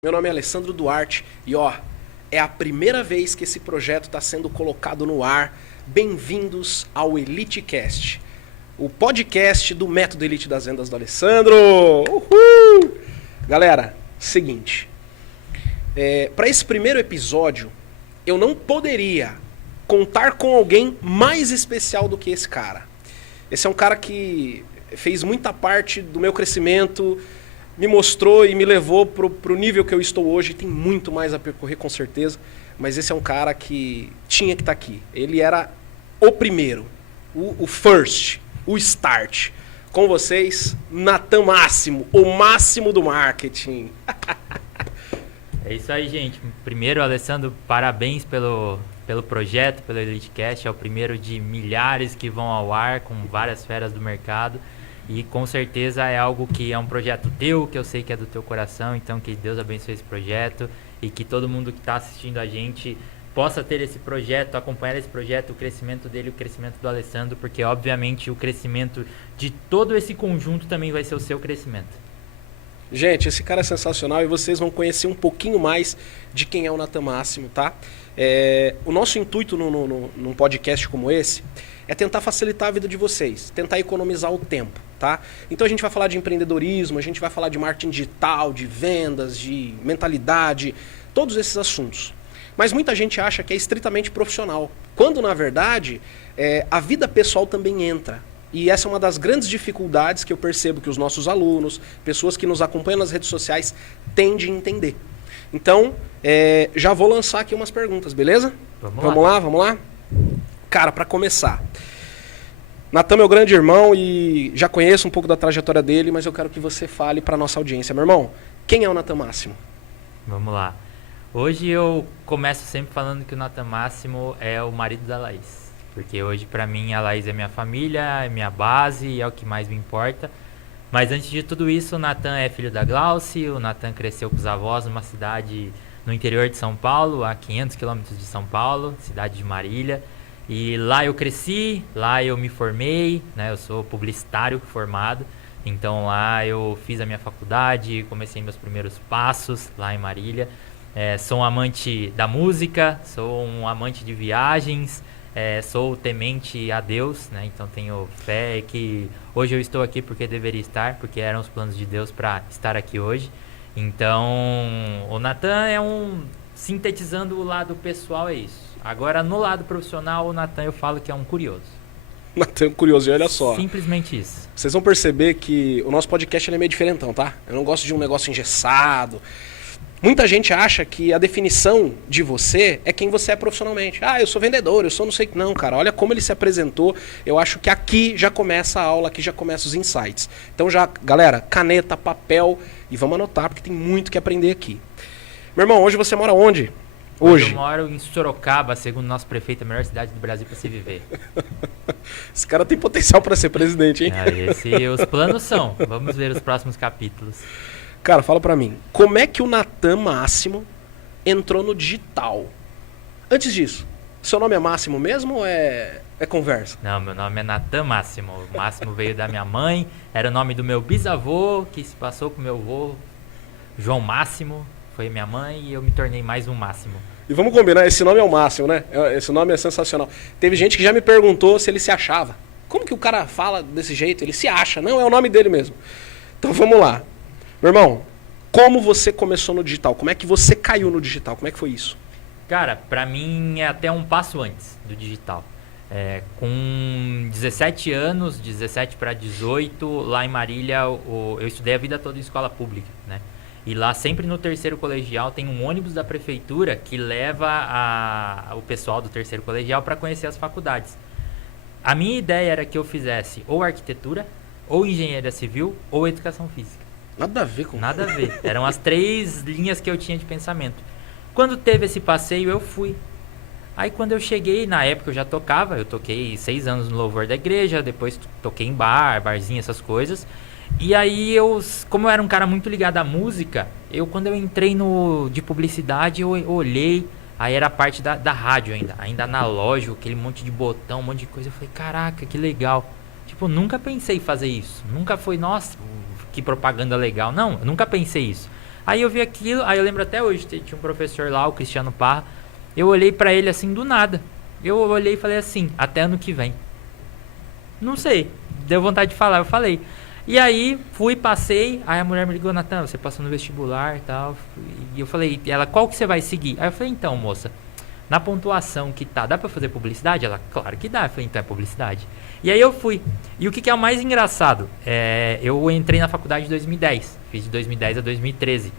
Meu nome é Alessandro Duarte e é a primeira vez que esse projeto está sendo colocado no ar. Bem-vindos ao EliteCast, o podcast do Método Elite das Vendas do Alessandro. Uhul! Galera, seguinte, para esse primeiro episódio, eu não poderia contar com alguém mais especial do que esse cara. Esse é um cara que fez muita parte do meu crescimento, me mostrou e me levou pro nível que eu estou hoje. Tem muito mais a percorrer, com certeza. Mas esse é um cara que tinha que estar aqui. Ele era o primeiro, o first, o start. Com vocês, Natan Máximo, o máximo do marketing. É isso aí, gente. Primeiro, Alessandro, parabéns pelo projeto, pelo EliteCast. É o primeiro de milhares que vão ao ar com várias feras do mercado. E com certeza é algo que é um projeto teu, que eu sei que é do teu coração. Então que Deus abençoe esse projeto e que todo mundo que está assistindo a gente possa ter esse projeto, acompanhar esse projeto, o crescimento dele, o crescimento do Alessandro, porque obviamente o crescimento de todo esse conjunto também vai ser o seu crescimento. Gente, esse cara é sensacional e vocês vão conhecer um pouquinho mais de quem é o Natan Máximo, tá? O nosso intuito num podcast como esse é tentar facilitar a vida de vocês, tentar economizar o tempo, tá? Então a gente vai falar de empreendedorismo, a gente vai falar de marketing digital, de vendas, de mentalidade, todos esses assuntos. Mas muita gente acha que é estritamente profissional, quando na verdade a vida pessoal também entra. E essa é uma das grandes dificuldades que eu percebo que os nossos alunos, pessoas que nos acompanham nas redes sociais, têm de entender. Então, já vou lançar aqui umas perguntas, beleza? Vamos lá? Cara, para começar, Natan é meu grande irmão e já conheço um pouco da trajetória dele, mas eu quero que você fale para nossa audiência. Meu irmão, quem é o Natan Máximo? Vamos lá. Hoje eu começo sempre falando que o Natan Máximo é o marido da Laís. Porque hoje pra mim a Laís é minha família, é minha base e é o que mais me importa. Mas antes de tudo isso, o Natan é filho da Glauci, o Natan cresceu com os avós numa cidade no interior de São Paulo, a 500 quilômetros de São Paulo, cidade de Marília. E lá eu cresci, lá eu me formei, né? Eu sou publicitário formado, então lá eu fiz a minha faculdade, comecei meus primeiros passos lá em Marília. Sou um amante da música, sou um amante de viagens, sou temente a Deus, né? Então tenho fé que hoje eu estou aqui porque deveria estar, porque eram os planos de Deus para estar aqui hoje. Então o Natan sintetizando o lado pessoal é isso. Agora, no lado profissional, o Natan eu falo que é um curioso. Natan é um curioso, e olha só. Simplesmente isso. Vocês vão perceber que o nosso podcast ele é meio diferentão, tá? Eu não gosto de um negócio engessado. Muita gente acha que a definição de você é quem você é profissionalmente. Ah, eu sou vendedor, eu sou não sei o que. Não, cara, olha como ele se apresentou. Eu acho que aqui já começa a aula, aqui já começa os insights. Então já, galera, caneta, papel e vamos anotar, porque tem muito que aprender aqui. Meu irmão, hoje você mora onde? Hoje eu moro em Sorocaba, segundo o nosso prefeito, a melhor cidade do Brasil para se viver. Esse cara tem potencial para ser presidente, hein? Os planos são. Vamos ver os próximos capítulos. Cara, fala pra mim, como é que o Natan Máximo entrou no digital? Antes disso, seu nome é Máximo mesmo ou é conversa? Não, meu nome é Natan Máximo. O Máximo veio da minha mãe, era o nome do meu bisavô, que se passou pro meu avô, João Máximo. Foi minha mãe e eu me tornei mais um Máximo. E vamos combinar, esse nome é o Máximo, né? Esse nome é sensacional. Teve gente que já me perguntou se ele se achava. Como que o cara fala desse jeito? Ele se acha. Não, é o nome dele mesmo. Então vamos lá. Meu irmão, como você começou no digital? Como é que você caiu no digital? Como é que foi isso? Cara, pra mim é até um passo antes do digital. Com 17 anos, 17 para 18, lá em Marília, eu estudei a vida toda em escola pública, né? E lá sempre no terceiro colegial tem um ônibus da prefeitura que leva o pessoal do terceiro colegial para conhecer as faculdades. A minha ideia era que eu fizesse ou arquitetura, ou engenharia civil, ou educação física. Nada a ver com... Nada a ver. Eram as 3 linhas que eu tinha de pensamento. Quando teve esse passeio, eu fui. Aí quando eu cheguei, na época eu já tocava, eu toquei 6 anos no louvor da igreja, depois toquei em barzinho, essas coisas. E aí como eu era um cara muito ligado à música, quando eu entrei de publicidade, eu olhei, aí era a parte da rádio ainda analógico, aquele monte de botão, um monte de coisa. Eu falei, caraca, que legal. Tipo, nunca pensei em fazer isso. Nunca foi, nossa, que propaganda legal. Não, eu nunca pensei isso. Aí eu vi aquilo, aí eu lembro até hoje, tinha um professor lá, o Cristiano Parra, eu olhei pra ele assim, do nada. Eu olhei e falei assim, até ano que vem. Não sei, deu vontade de falar, eu falei. E aí, fui, passei, aí a mulher me ligou, Natan, você passou no vestibular e tal. E eu falei, ela, qual que você vai seguir? Aí eu falei, então, moça, na pontuação que tá, dá pra fazer publicidade? Ela, claro que dá. Eu falei, então é publicidade. E aí eu fui. E o que é o mais engraçado? Eu entrei na faculdade em 2010, fiz de 2010 a 2013.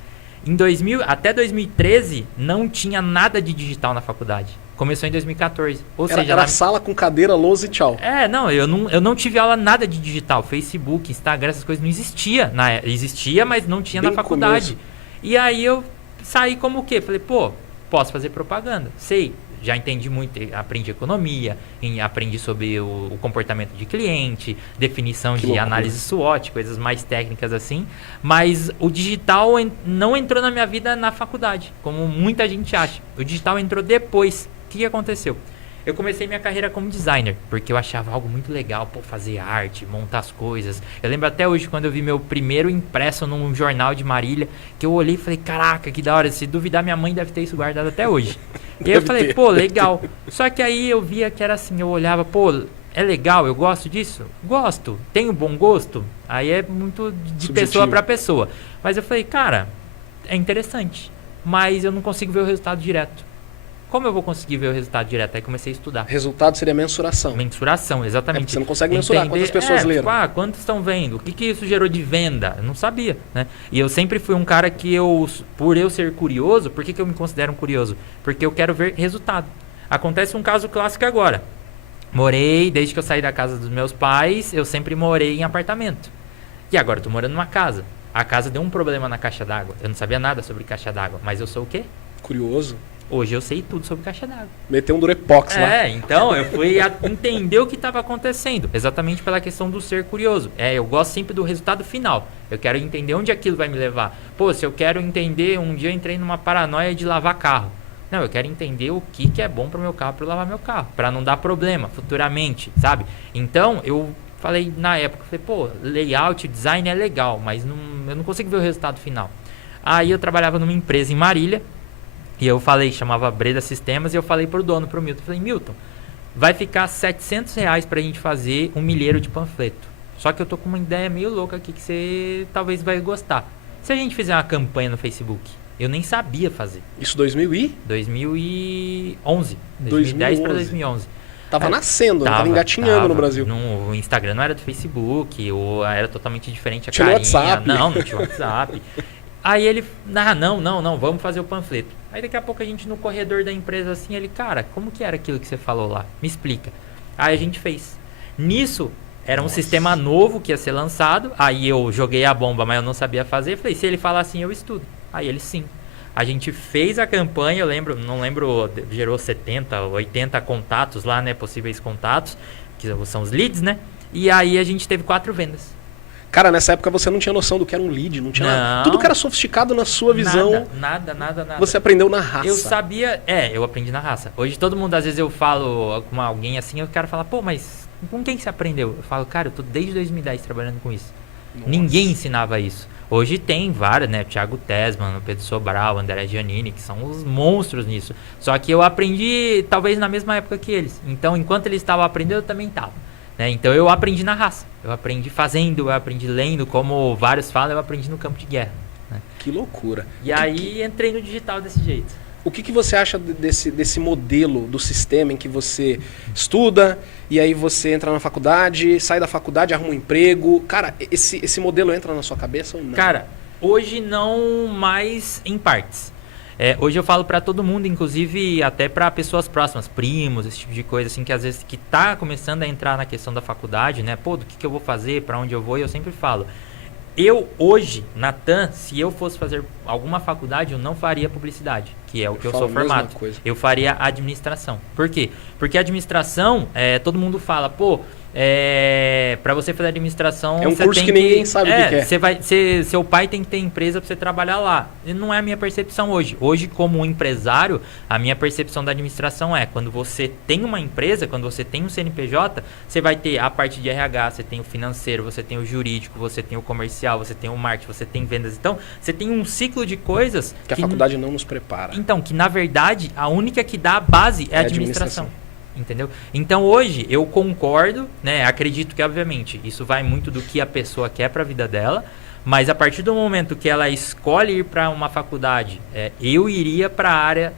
Até 2013, não tinha nada de digital na faculdade. Começou em 2014. Ou seja, era sala com cadeira, lousa e tchau. Não, eu não tive aula nada de digital. Facebook, Instagram, essas coisas não existia. Existia, mas não tinha na faculdade. E aí eu saí como o quê? Falei, pô, posso fazer propaganda. Sei, já entendi muito, aprendi economia, aprendi sobre o comportamento de cliente, definição de análise SWOT, coisas mais técnicas assim. Mas o digital não entrou na minha vida na faculdade, como muita gente acha. O digital entrou depois. O que aconteceu? Eu comecei minha carreira como designer, porque eu achava algo muito legal, fazer arte, montar as coisas. Eu lembro até hoje, quando eu vi meu primeiro impresso num jornal de Marília, que eu olhei e falei, caraca, que da hora, se duvidar minha mãe deve ter isso guardado até hoje. E aí eu falei, legal. Só que aí eu via que era assim, eu olhava, é legal, eu gosto disso? Gosto. Tenho bom gosto? Aí é muito de subjetivo. Pessoa para pessoa. Mas eu falei, cara, é interessante, mas eu não consigo ver o resultado direto. Como eu vou conseguir ver o resultado direto? Aí comecei a estudar. Resultado seria mensuração. Mensuração, exatamente. Você não consegue mensurar quantas pessoas leram. Quantos estão vendo? O que isso gerou de venda? Eu não sabia, né? E eu sempre fui um cara que por eu ser curioso, por que eu me considero um curioso? Porque eu quero ver resultado. Acontece um caso clássico agora. Desde que eu saí da casa dos meus pais, eu sempre morei em apartamento. E agora eu tô morando numa casa. A casa deu um problema na caixa d'água. Eu não sabia nada sobre caixa d'água, mas eu sou o quê? Curioso. Hoje eu sei tudo sobre caixa d'água. Meteu um Durepox lá. Então eu fui entender o que estava acontecendo. Exatamente pela questão do ser curioso. Eu gosto sempre do resultado final. Eu quero entender onde aquilo vai me levar. Se eu quero entender... Um dia eu entrei numa paranoia de lavar carro. Não, eu quero entender o que é bom para o meu carro, para eu lavar meu carro. Para não dar problema futuramente, sabe? Então eu falei na época, layout, design é legal, mas eu não consigo ver o resultado final. Aí eu trabalhava numa empresa em Marília. E eu chamava Breda Sistemas, e eu falei pro dono, pro Milton, falei, Milton, vai ficar R$700 pra gente fazer um milheiro de panfleto. Só que eu tô com uma ideia meio louca aqui que você talvez vai gostar. Se a gente fizer uma campanha no Facebook, eu nem sabia fazer. Isso 2011. 2010 para 2011. Tava nascendo, tava engatinhando no Brasil. O Instagram não era do Facebook, era totalmente diferente a tinha carinha. WhatsApp. Não tinha WhatsApp. Aí ele, não, vamos fazer o panfleto. Aí daqui a pouco a gente no corredor da empresa assim, ele, cara, como que era aquilo que você falou lá? Me explica. Aí a gente fez. Nisso, era um sistema novo que ia ser lançado, aí eu joguei a bomba, mas eu não sabia fazer. Falei, se ele falar assim, eu estudo. Aí ele, sim. A gente fez a campanha, não lembro, gerou 70, 80 contatos lá, né, possíveis contatos, que são os leads, né? E aí a gente teve 4 vendas. Cara, nessa época você não tinha noção do que era um lead, não tinha nada. Tudo que era sofisticado na sua visão. Nada. Você aprendeu na raça. Eu sabia, eu aprendi na raça. Hoje todo mundo, às vezes eu falo com alguém assim, eu quero falar, mas com quem você aprendeu? Eu falo, cara, eu tô desde 2010 trabalhando com isso. Nossa. Ninguém ensinava isso. Hoje tem vários, né? Thiago Tesman, o Pedro Sobral, o André Giannini, que são os monstros nisso. Só que eu aprendi talvez na mesma época que eles. Então, enquanto eles estavam aprendendo, eu também estava. Então eu aprendi na raça, eu aprendi fazendo, eu aprendi lendo, como vários falam, eu aprendi no campo de guerra. Né? Que loucura. E aí entrei no digital desse jeito. O que você acha desse modelo do sistema em que você estuda e aí você entra na faculdade, sai da faculdade, arruma um emprego? Cara, esse modelo entra na sua cabeça ou não? Cara, hoje não mais em partes. Hoje eu falo pra todo mundo, inclusive até pra pessoas próximas, primos, esse tipo de coisa, assim, que às vezes que tá começando a entrar na questão da faculdade, né? Do que eu vou fazer, pra onde eu vou, e eu sempre falo. Eu, hoje, Natan, se eu fosse fazer alguma faculdade, eu não faria publicidade, que é o que eu sou formado. Eu faria administração. Por quê? Porque administração, todo mundo fala, para você fazer administração... É um você curso tem que ninguém sabe o que é. Seu pai tem que ter empresa para você trabalhar lá. E não é a minha percepção hoje. Hoje, como empresário, a minha percepção da administração é quando você tem uma empresa, quando você tem um CNPJ, você vai ter a parte de RH, você tem o financeiro, você tem o jurídico, você tem o comercial, você tem o marketing, você tem vendas. Então, você tem um ciclo de coisas... Que a faculdade não nos prepara. Então, que na verdade, a única que dá a base é a administração. Entendeu? Então hoje eu concordo, né? Acredito que obviamente isso vai muito do que a pessoa quer para a vida dela, mas a partir do momento que ela escolhe ir para uma faculdade, eu iria para a área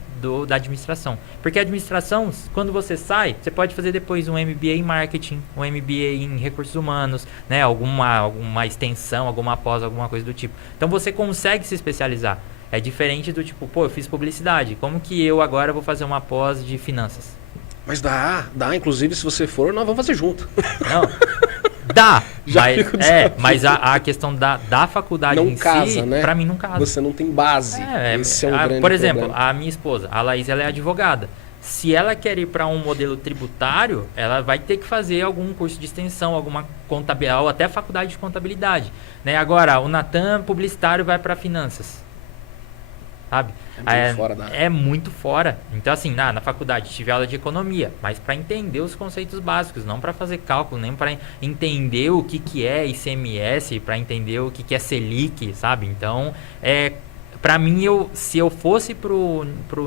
da administração, porque a administração, quando você sai, você pode fazer depois um MBA em marketing, um MBA em recursos humanos, né? Alguma extensão, alguma pós, alguma coisa do tipo. Então você consegue se especializar. É diferente do tipo, pô, eu fiz publicidade, como que eu agora vou fazer uma pós de finanças? Mas dá, inclusive se você for, nós vamos fazer junto. Não, dá, Já mas a questão da faculdade não em casa, si, né? Pra mim não casa. Você não tem base. Esse é um grande por exemplo, problema. a minha esposa, a Laís, ela é advogada. Se ela quer ir para um modelo tributário, ela vai ter que fazer algum curso de extensão, alguma contabilidade, ou até faculdade de contabilidade, né? Agora, o Natan, publicitário, vai para finanças. Sabe? É muito fora. Então, assim, na faculdade tive aula de economia, mas para entender os conceitos básicos, não para fazer cálculo, nem para entender o que é ICMS, para entender o que é Selic, sabe? Então, para mim, se eu fosse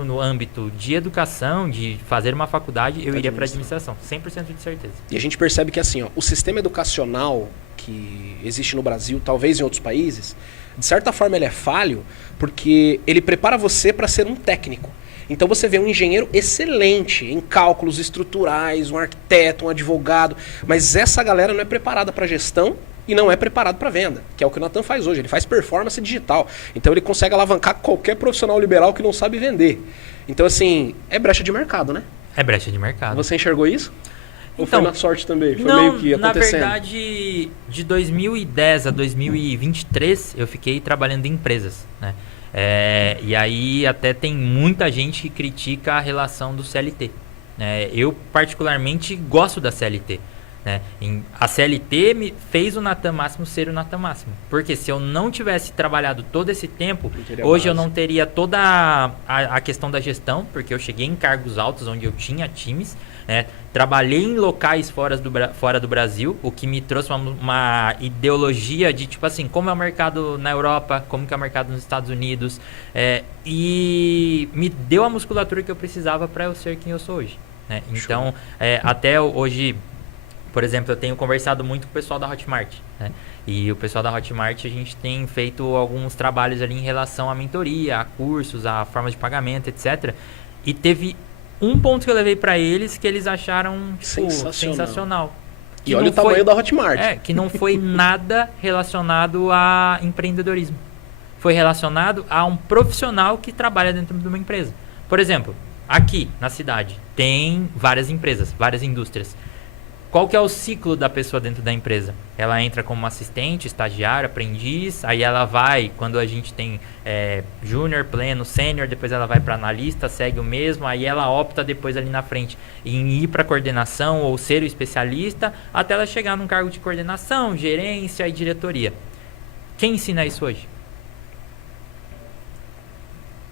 no âmbito de educação, de fazer uma faculdade, eu iria para administração, 100% de certeza. E a gente percebe que assim, ó, o sistema educacional que existe no Brasil, talvez em outros países, de certa forma ele é falho, porque ele prepara você para ser um técnico. Então você vê um engenheiro excelente em cálculos estruturais, um arquiteto, um advogado, mas essa galera não é preparada para gestão e não é preparado para venda, que é o que o Natan faz hoje. Ele faz performance digital. Então ele consegue alavancar qualquer profissional liberal que não sabe vender. Então assim, é brecha de mercado, né? É brecha de mercado. Você enxergou isso? Ou então, foi na sorte também? Foi não, meio que acontecendo? Na verdade, de 2010 a 2023, eu fiquei trabalhando em empresas, né? E aí até tem muita gente que critica a relação do CLT. Eu particularmente gosto da CLT. Né? A CLT me fez o Natan Máximo ser o Natan Máximo. Porque se eu não tivesse trabalhado todo esse tempo, hoje eu não teria toda a questão da gestão, porque eu cheguei em cargos altos onde eu tinha times. Né? Trabalhei em locais fora do Brasil, o que me trouxe uma ideologia de tipo assim, como é o mercado na Europa, como que é o mercado nos Estados Unidos, e me deu a musculatura que eu precisava para eu ser quem eu sou hoje. Né? Então, até hoje, por exemplo, eu tenho conversado muito com o pessoal da Hotmart, né? E o pessoal da Hotmart, a gente tem feito alguns trabalhos ali em relação à mentoria, a cursos, a forma de pagamento, etc. E teve um ponto que eu levei para eles que eles acharam sensacional. E olha o tamanho da Hotmart. Que não foi nada relacionado a empreendedorismo. Foi relacionado a um profissional que trabalha dentro de uma empresa. Por exemplo, aqui na cidade tem várias empresas, várias indústrias. Qual que é o ciclo da pessoa dentro da empresa? Ela entra como assistente, estagiário, aprendiz, aí ela vai, quando a gente tem júnior, pleno, sênior, depois ela vai para analista, segue o mesmo, aí ela opta depois ali na frente em ir para coordenação ou ser o especialista, até ela chegar num cargo de coordenação, gerência e diretoria. Quem ensina isso hoje?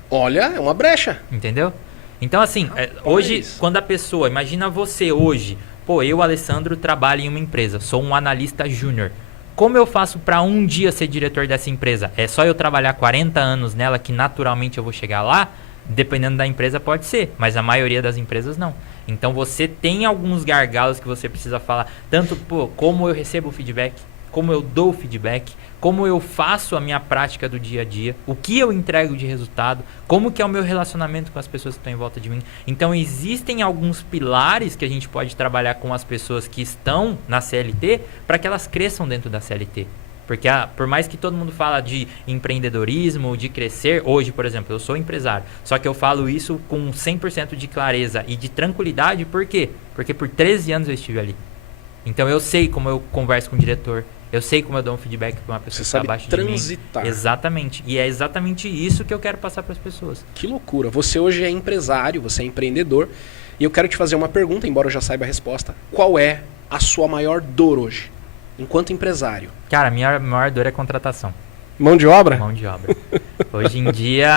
Olha, é uma brecha. Entendeu? Então assim, hoje, quando a pessoa, imagina você hoje, pô, eu, Alessandro, trabalho em uma empresa, sou um analista júnior. Como eu faço para um dia ser diretor dessa empresa? É só eu trabalhar 40 anos nela que naturalmente eu vou chegar lá? Dependendo da empresa pode ser, mas a maioria das empresas não. Então você tem alguns gargalos que você precisa falar, tanto como eu recebo o feedback, como eu dou o feedback, como eu faço a minha prática do dia a dia, o que eu entrego de resultado, como que é o meu relacionamento com as pessoas que estão em volta de mim. Então existem alguns pilares que a gente pode trabalhar com as pessoas que estão na CLT para que elas cresçam dentro da CLT. Porque por mais que todo mundo fala de empreendedorismo, de crescer, hoje, por exemplo, eu sou empresário, só que eu falo isso com 100% de clareza e de tranquilidade, por quê? Porque por 13 anos eu estive ali. Então eu sei como eu converso com o diretor, eu sei como eu dou um feedback para uma pessoa que está abaixo de mim. Transitar. Exatamente. E é exatamente isso que eu quero passar para as pessoas. Que loucura. Você hoje é empresário, você é empreendedor. E eu quero te fazer uma pergunta, embora eu já saiba a resposta. Qual é a sua maior dor hoje, enquanto empresário? Cara, a minha maior dor é contratação. Mão de obra? Mão de obra. Hoje em dia,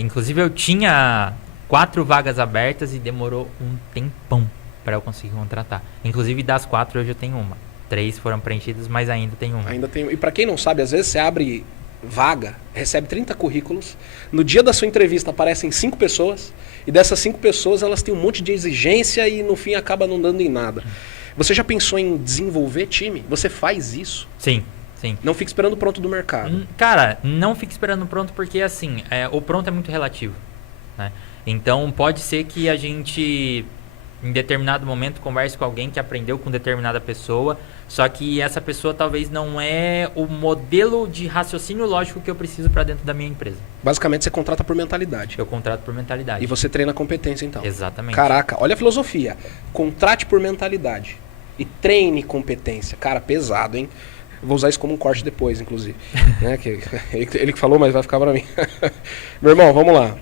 inclusive eu tinha 4 vagas abertas e demorou um tempão para eu conseguir contratar. Inclusive das 4 hoje eu tenho uma. 3 foram preenchidas, mas ainda tem uma. Ainda tem. E para quem não sabe, às vezes você abre vaga, recebe 30 currículos, no dia da sua entrevista aparecem 5 pessoas, e dessas 5 pessoas elas têm um monte de exigência e no fim acaba não dando em nada. Você já pensou em desenvolver time? Você faz isso? Sim. Sim. Não fica esperando o pronto do mercado. Cara, não fique esperando o pronto porque assim, o pronto é muito relativo, né? Então pode ser que a gente em determinado momento converse com alguém que aprendeu com determinada pessoa, só que essa pessoa talvez não é o modelo de raciocínio lógico que eu preciso para dentro da minha empresa. Basicamente você contrata por mentalidade. Eu contrato por mentalidade. E você treina a competência então. Exatamente. Caraca, olha a filosofia. Contrate por mentalidade e treine competência. Cara, pesado, hein? Vou usar isso como um corte depois, inclusive. Né? Ele que falou, mas vai ficar pra mim. Meu irmão, vamos lá.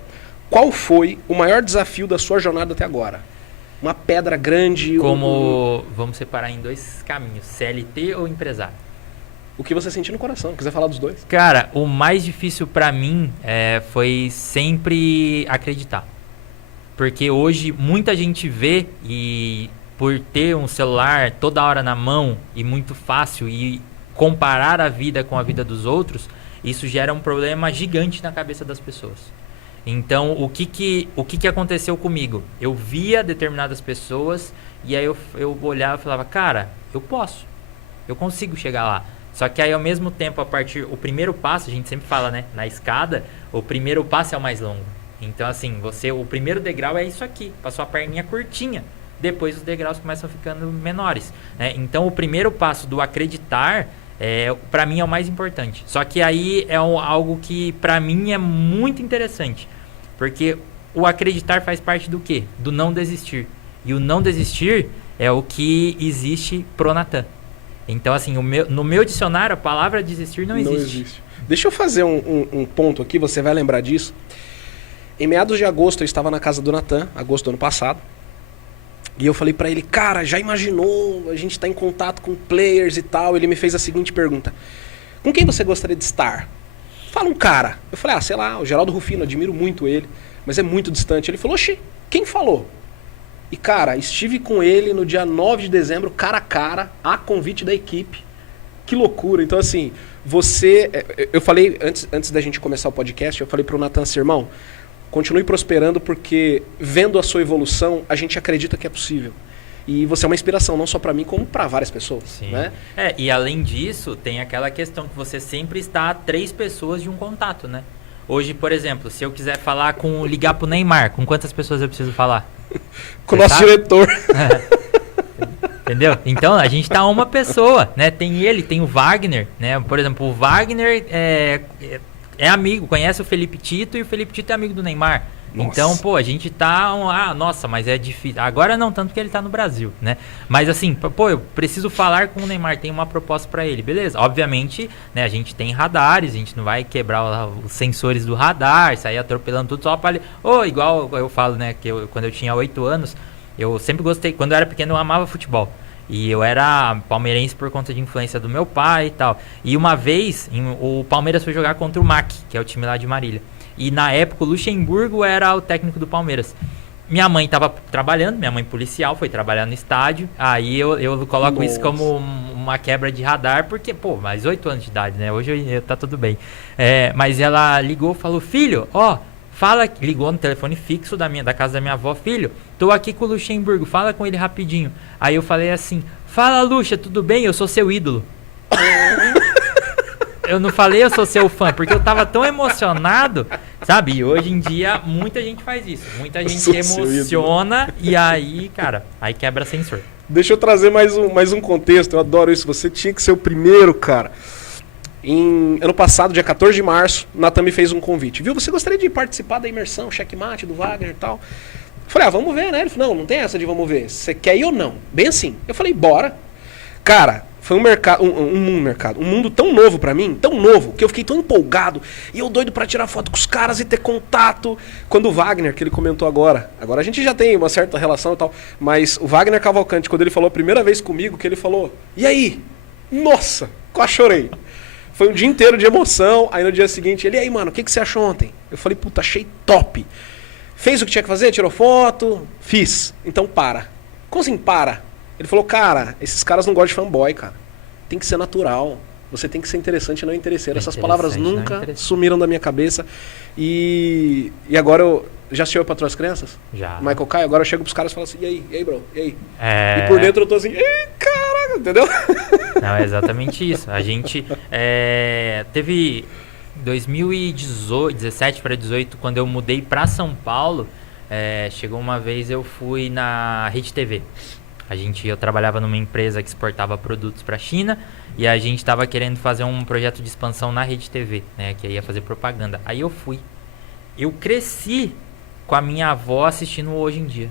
Qual foi o maior desafio da sua jornada até agora? Uma pedra grande? Vamos separar em 2 caminhos. CLT ou empresário? O que você sentiu no coração? Quiser falar dos 2? Cara, o mais difícil pra mim foi sempre acreditar. Porque hoje muita gente vê e por ter um celular toda hora na mão e muito fácil e comparar a vida com a vida dos outros, isso gera um problema gigante na cabeça das pessoas. Então, o que aconteceu comigo? Eu via determinadas pessoas e aí eu olhava e falava, cara, eu consigo chegar lá. Só que aí ao mesmo tempo, o primeiro passo, a gente sempre fala, né, na escada, o primeiro passo é o mais longo. Então, assim, o primeiro degrau é isso aqui, passou a perninha curtinha. Depois os degraus começam ficando menores, né? Então, o primeiro passo do acreditar para mim é o mais importante. Só que aí é algo que para mim é muito interessante. Porque o acreditar faz parte do quê? Do não desistir. E o não desistir é o que existe pro Natan. Então, assim, no meu dicionário, a palavra desistir não existe. Deixa eu fazer um ponto aqui, você vai lembrar disso. Em meados de agosto, eu estava na casa do Natan, agosto do ano passado. E eu falei pra ele, cara, já imaginou a gente tá em contato com players e tal? Ele me fez a seguinte pergunta: com quem você gostaria de estar? Fala um cara. Eu falei, sei lá, o Geraldo Rufino, admiro muito ele, mas é muito distante. Ele falou, oxi, quem falou? E cara, estive com ele no dia 9 de dezembro, cara a cara, a convite da equipe. Que loucura. Então assim, eu falei, antes da gente começar o podcast, eu falei pro Natan, irmão, continue prosperando porque vendo a sua evolução, a gente acredita que é possível. E você é uma inspiração, não só para mim, como para várias pessoas. Sim. Né? E além disso, tem aquela questão que você sempre está a 3 pessoas de um contato, né? Hoje, por exemplo, se eu quiser ligar pro Neymar, com quantas pessoas eu preciso falar? Com o nosso diretor. Entendeu? Então, a gente tá a uma pessoa, né? Tem o Wagner, né? Por exemplo, o Wagner é amigo, conhece o Felipe Tito e o Felipe Tito é amigo do Neymar. Nossa. Então, pô, a gente tá... nossa, mas é difícil. Agora não, tanto que ele tá no Brasil, né? Mas assim, pô, eu preciso falar com o Neymar, tem uma proposta pra ele, beleza? Obviamente, né, a gente tem radares, a gente não vai quebrar os sensores do radar, sair atropelando tudo só pra... igual eu falo, né, que quando eu tinha 8 anos, eu sempre gostei, quando eu era pequeno eu amava futebol. E eu era palmeirense por conta de influência do meu pai e tal. E uma vez, o Palmeiras foi jogar contra o MAC, que é o time lá de Marília. E na época o Luxemburgo era o técnico do Palmeiras. Minha mãe estava trabalhando, minha mãe policial, foi trabalhar no estádio. Aí eu coloco isso como uma quebra de radar, porque, pô, mais 8 anos de idade, né? Hoje tá tudo bem. Mas ela ligou e falou, filho, ligou no telefone fixo da casa da minha avó, filho, tô aqui com o Luxemburgo, fala com ele rapidinho. Aí eu falei assim, fala Luxa, tudo bem? Eu sou seu ídolo. Eu não falei eu sou seu fã, porque eu tava tão emocionado, sabe? E hoje em dia muita gente faz isso. Muita gente emociona e aí, cara, aí quebra sensor. Deixa eu trazer mais um contexto, eu adoro isso. Você tinha que ser o primeiro, cara. Ano passado, dia 14 de março, o Natan me fez um convite. Viu? Você gostaria de participar da imersão, checkmate do Wagner e tal? Eu falei, vamos ver, né? Ele falou, não tem essa de vamos ver. Você quer ir ou não? Bem assim. Eu falei, bora. Cara, foi um mundo tão novo pra mim, tão novo, que eu fiquei tão empolgado. E eu doido pra tirar foto com os caras e ter contato. Quando o Wagner, que ele comentou agora a gente já tem uma certa relação e tal, mas o Wagner Cavalcante, quando ele falou a primeira vez comigo, que ele falou, e aí? Nossa, quase chorei. Foi um dia inteiro de emoção, aí no dia seguinte, ele, e aí, mano, o que você achou ontem? Eu falei, puta, achei top. Fez o que tinha que fazer? Tirou foto? Fiz. Então para. Como assim para? Ele falou, cara, esses caras não gostam de fanboy, cara. Tem que ser natural. Você tem que ser interessante e não interesseiro. Essas palavras nunca sumiram da minha cabeça. E agora eu... Já assistiu Patroa das Crianças? Já. Michael Caio, agora eu chego pros caras e falo assim, e aí, bro? E aí? E por dentro eu tô assim, ei, caraca, entendeu? Não, é exatamente isso. A gente teve 2017 para 2018, quando eu mudei para São Paulo, chegou uma vez eu fui na Rede TV. Eu trabalhava numa empresa que exportava produtos para a China e a gente estava querendo fazer um projeto de expansão na Rede TV, né, que ia fazer propaganda. Aí eu fui. Eu cresci com a minha avó assistindo Hoje em Dia.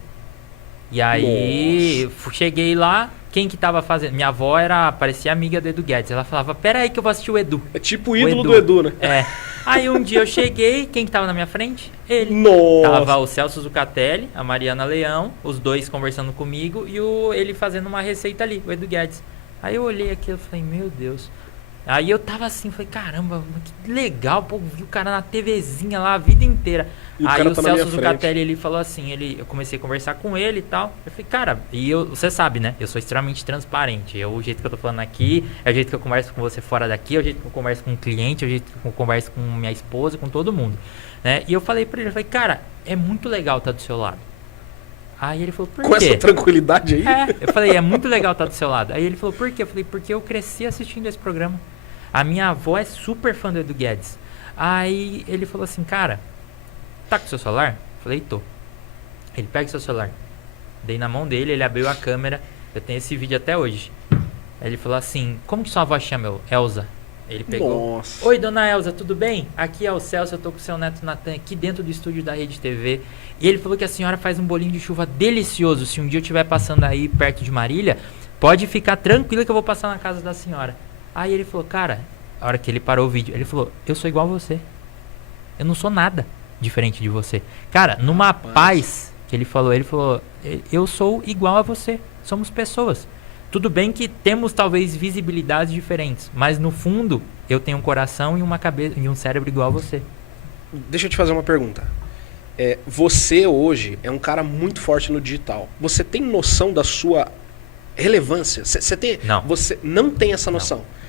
E aí cheguei lá, quem que tava fazendo? Minha avó parecia amiga do Edu Guedes. Ela falava, pera aí que eu vou assistir o Edu. É tipo o ídolo do Edu, né? Aí um dia eu cheguei, quem que tava na minha frente? Ele. Nossa. Tava o Celso Zucatelli, a Mariana Leão, os dois conversando comigo e ele fazendo uma receita ali, o Edu Guedes. Aí eu olhei aquilo e falei, meu Deus. Aí eu tava assim, falei, caramba, que legal, pô, vi o cara na TVzinha lá a vida inteira. Aí o Celso Zucatelli, ele falou assim, eu comecei a conversar com ele e tal. Eu falei, cara, você sabe, né? Eu sou extremamente transparente. O jeito que eu tô falando aqui, é o jeito que eu converso com você fora daqui, é o jeito que eu converso com o cliente, é o jeito que eu converso com minha esposa, com todo mundo, né? E eu falei pra ele, eu falei, cara, é muito legal estar do seu lado. Aí ele falou, por quê? Com essa tranquilidade aí? Eu falei, é muito legal estar do seu lado. Aí ele falou, por quê? Eu falei, porque eu cresci assistindo esse programa. A minha avó é super fã do Edu Guedes. Aí ele falou assim, cara, tá com seu celular? Eu falei, tô. Ele pega o seu celular. Dei na mão dele, ele abriu a câmera. Eu tenho esse vídeo até hoje. Aí ele falou assim, como que sua avó chama? Elza. Ele pegou. Nossa. Oi, dona Elza, tudo bem? Aqui é o Celso, eu tô com o seu neto Natan aqui dentro do estúdio da Rede TV. E ele falou que a senhora faz um bolinho de chuva delicioso. Se um dia eu estiver passando aí perto de Marília, pode ficar tranquilo que eu vou passar na casa da senhora. Aí ele falou, cara, a hora que ele parou o vídeo, ele falou, eu sou igual a você. Eu não sou nada diferente de você. Cara, numa paz que ele falou, eu sou igual a você. Somos pessoas. Tudo bem que temos talvez visibilidades diferentes, mas no fundo eu tenho um coração e uma cabeça e um cérebro igual a você. Deixa eu te fazer uma pergunta. Você hoje é um cara muito forte no digital. Você tem noção da sua relevância? Não. Você não tem essa noção. Não.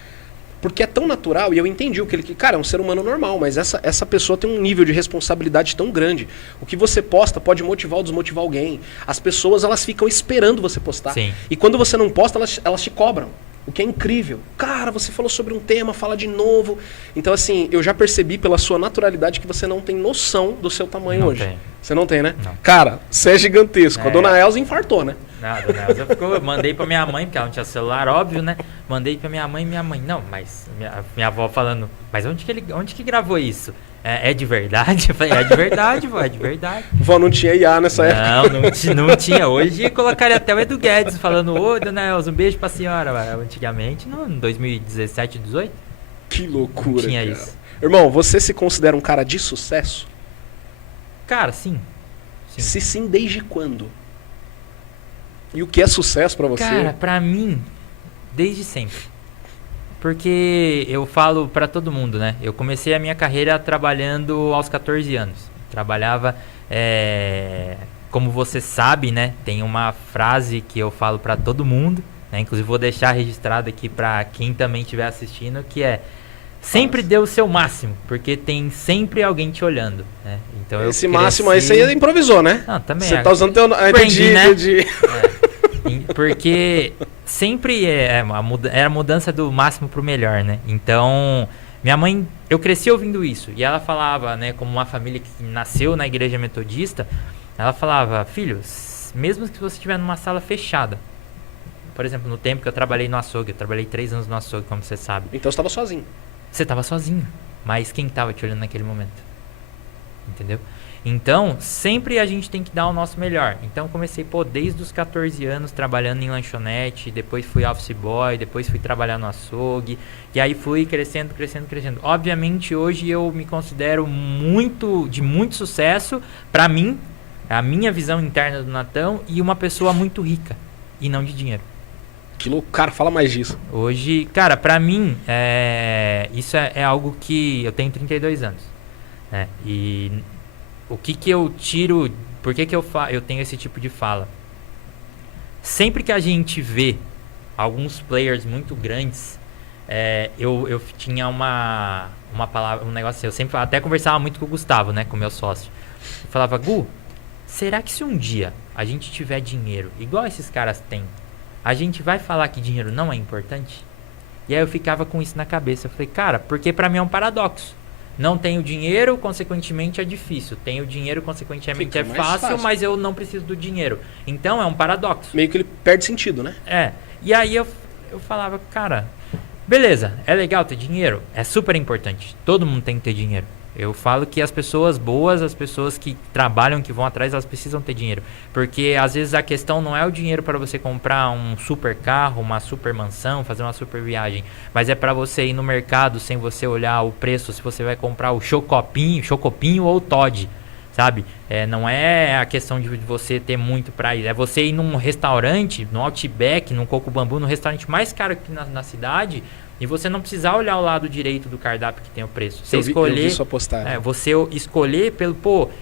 Porque é tão natural, e eu entendi o que ele... Cara, é um ser humano normal, mas essa pessoa tem um nível de responsabilidade tão grande. O que você posta pode motivar ou desmotivar alguém. As pessoas, elas ficam esperando você postar. Sim. E quando você não posta, elas te cobram. O que é incrível. Cara, você falou sobre um tema, fala de novo. Então, assim, eu já percebi pela sua naturalidade que você não tem noção do seu tamanho hoje. Tem. Você não tem, né? Não. Cara, você é gigantesco. A dona Elza infartou, né? Não, a dona Elza ficou... Eu mandei pra minha mãe, porque ela não tinha celular, óbvio, né? Mandei pra minha mãe, não, mas... Minha avó falando, mas onde que gravou isso? É de verdade? Eu falei, é de verdade, vó, é de verdade. Vó, não tinha IA nessa época. Não tinha. Hoje colocaria até o Edu Guedes falando, ô, dona Elza, um beijo pra senhora. Antigamente, em 2017, 2018. Que loucura, não tinha cara. Isso. Irmão, você se considera um cara de sucesso? Cara, sim. Se sim, desde quando? E o que é sucesso pra você? Cara, pra mim, desde sempre. Porque eu falo pra todo mundo, né? Eu comecei a minha carreira trabalhando aos 14 anos. Trabalhava, como você sabe, né? Tem uma frase que eu falo pra todo mundo, né? Inclusive vou deixar registrado aqui pra quem também estiver assistindo, que é: sempre dê o seu máximo, porque tem sempre alguém te olhando, né? Então esse máximo aí você improvisou, né? Não, também. Você tá usando teu... Entendi. Porque sempre era a mudança do máximo pro melhor, né? Então, minha mãe, eu cresci ouvindo isso. E ela falava, né, como uma família que nasceu na igreja metodista, ela falava: filho, mesmo que você estiver numa sala fechada, por exemplo, no tempo que eu trabalhei no açougue, eu trabalhei 3 anos no açougue, como você sabe. Então você estava sozinho. Você estava sozinho, mas quem estava te olhando naquele momento? entendeu? Então, sempre a gente tem que dar o nosso melhor. Então, comecei, desde os 14 anos trabalhando em lanchonete, depois fui office boy, depois fui trabalhar no açougue, e aí fui crescendo. Obviamente, hoje eu me considero de muito sucesso, pra mim, a minha visão interna do Natão, e uma pessoa muito rica, e não de dinheiro. Que louco, cara, fala mais disso. Hoje, cara, pra mim, isso é algo que eu tenho 32 anos, né? E o que eu tiro, por que eu tenho esse tipo de fala? Sempre que a gente vê alguns players muito grandes, eu tinha uma palavra, um negócio assim, eu sempre até conversava muito com o Gustavo, né, com o meu sócio. Eu falava, Gu, será que se um dia a gente tiver dinheiro, igual esses caras têm, a gente vai falar que dinheiro não é importante? E aí eu ficava com isso na cabeça. Eu falei, cara, porque pra mim é um paradoxo. Não tenho dinheiro, consequentemente é difícil. Tenho dinheiro, consequentemente Fica é fácil, mas eu não preciso do dinheiro. Então é um paradoxo. Meio que ele perde sentido, né? E aí eu falava, cara, beleza, é legal ter dinheiro? É super importante. Todo mundo tem que ter dinheiro. Eu falo que as pessoas boas, as pessoas que trabalham, que vão atrás, elas precisam ter dinheiro. Porque às vezes a questão não é o dinheiro para você comprar um super carro, uma super mansão, fazer uma super viagem. Mas é para você ir no mercado sem você olhar o preço, se você vai comprar o Chocopinho ou o Toddy, sabe? Não é a questão de você ter muito para ir. É você ir num restaurante, no Outback, num Coco Bambu, no restaurante mais caro aqui na cidade... E você não precisar olhar o lado direito do cardápio que tem o preço. Você escolher, eu vi sua postagem. Você escolher pelo,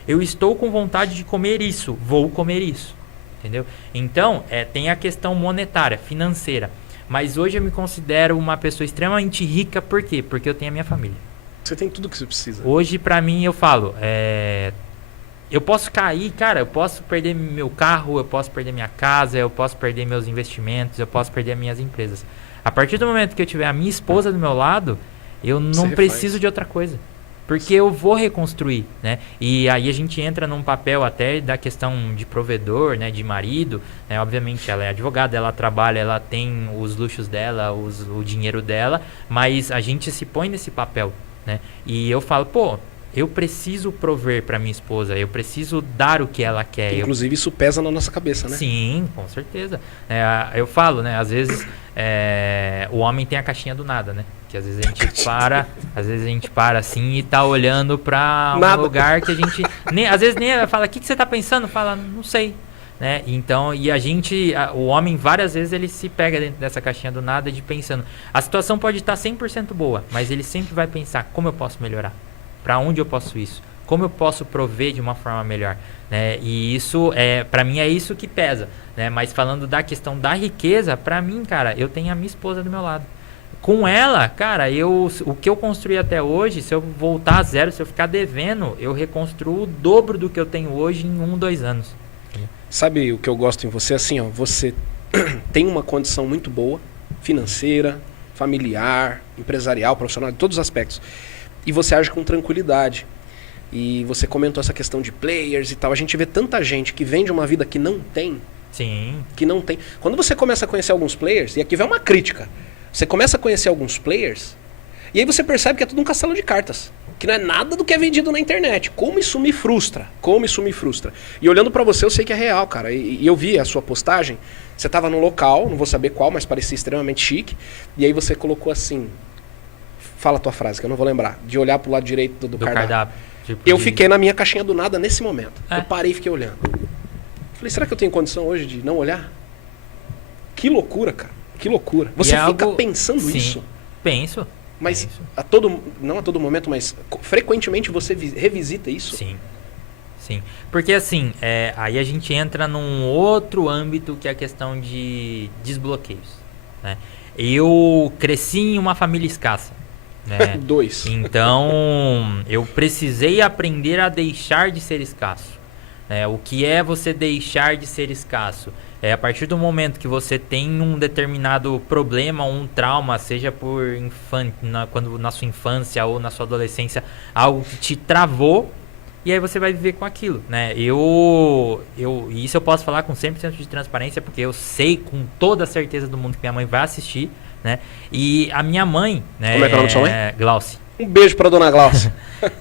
eu estou com vontade de comer isso, vou comer isso. Entendeu? Então, tem a questão monetária, financeira. Mas hoje eu me considero uma pessoa extremamente rica, por quê? Porque eu tenho a minha família. Você tem tudo que você precisa. Hoje, pra mim, eu falo, eu posso cair, cara, eu posso perder meu carro, eu posso perder minha casa, eu posso perder meus investimentos, eu posso perder minhas empresas. A partir do momento que eu tiver a minha esposa do meu lado, eu não preciso de outra coisa. Porque eu vou reconstruir, né? E aí a gente entra num papel até da questão de provedor, né? De marido, né? Obviamente ela é advogada, ela trabalha, ela tem os luxos dela, o dinheiro dela, mas a gente se põe nesse papel, né? E eu falo, eu preciso prover para minha esposa, eu preciso dar o que ela quer. Inclusive isso pesa na nossa cabeça, né? Sim, com certeza. Eu falo, né? Às vezes o homem tem a caixinha do nada, né? Que às vezes a gente para assim e tá olhando para um lugar que a gente às vezes nem fala, o que você tá pensando? Fala, não sei, né? Então, e o homem várias vezes ele se pega dentro dessa caixinha do nada de pensando, a situação pode estar 100% boa, mas ele sempre vai pensar, como eu posso melhorar? Para onde eu posso isso? Como eu posso prover de uma forma melhor? Né? E isso, para mim, é isso que pesa. Né? Mas falando da questão da riqueza, para mim, cara, eu tenho a minha esposa do meu lado. Com ela, cara, o que eu construí até hoje, se eu voltar a zero, se eu ficar devendo, eu reconstruo o dobro do que eu tenho hoje em 1, 2 anos. Sabe o que eu gosto em você? Assim, você tem uma condição muito boa, financeira, familiar, empresarial, profissional, de todos os aspectos. E você age com tranquilidade. E você comentou essa questão de players e tal. A gente vê tanta gente que vem de uma vida que não tem. Sim. Que não tem. Quando você começa a conhecer alguns players, e aqui vem uma crítica. Você começa a conhecer alguns players, e aí você percebe que é tudo um castelo de cartas. Que não é nada do que é vendido na internet. Como isso me frustra. Como isso me frustra. E olhando pra você, eu sei que é real, cara. E eu vi a sua postagem. Você tava num local, não vou saber qual, mas parecia extremamente chique. E aí você colocou assim... Fala a tua frase, que eu não vou lembrar. De olhar pro lado direito do cardápio. Tipo eu fiquei na minha caixinha do nada nesse momento. Eu parei e fiquei olhando. Falei, será que eu tenho condição hoje de não olhar? Que loucura, cara. Que loucura. Você fica pensando isso? Penso. Mas não a todo momento, mas frequentemente você revisita isso? Sim. Sim. Porque assim, aí a gente entra num outro âmbito que é a questão de desbloqueios. Né? Eu cresci em uma família escassa. Né? 2. Então, eu precisei aprender a deixar de ser escasso. O que é você deixar de ser escasso? A partir do momento que você tem um determinado problema ou um trauma, seja quando na sua infância ou na sua adolescência, algo que te travou, e aí você vai viver com aquilo, né? Isso eu posso falar com 100% de transparência, porque eu sei com toda a certeza do mundo que minha mãe vai assistir, né? E a minha mãe, né? Como é que é o nome da sua mãe? Glauci. Um beijo pra dona Glaucia.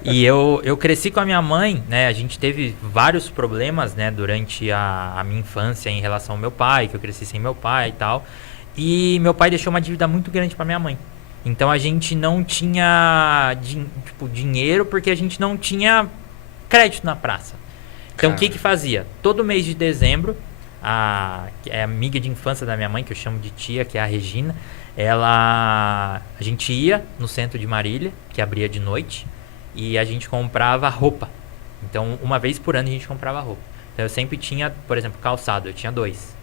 E eu cresci com a minha mãe, né? A gente teve vários problemas, né? Durante a minha infância em relação ao meu pai, que eu cresci sem meu pai e tal. E meu pai deixou uma dívida muito grande pra minha mãe. Então a gente não tinha dinheiro porque a gente não tinha crédito na praça. Então o que fazia? Todo mês de dezembro, a amiga de infância da minha mãe, que eu chamo de tia, que é a Regina, a gente ia no centro de Marília, que abria de noite, e a gente comprava roupa. Então, uma vez por ano a gente comprava roupa. Então, eu sempre tinha, por exemplo, calçado, eu tinha 2.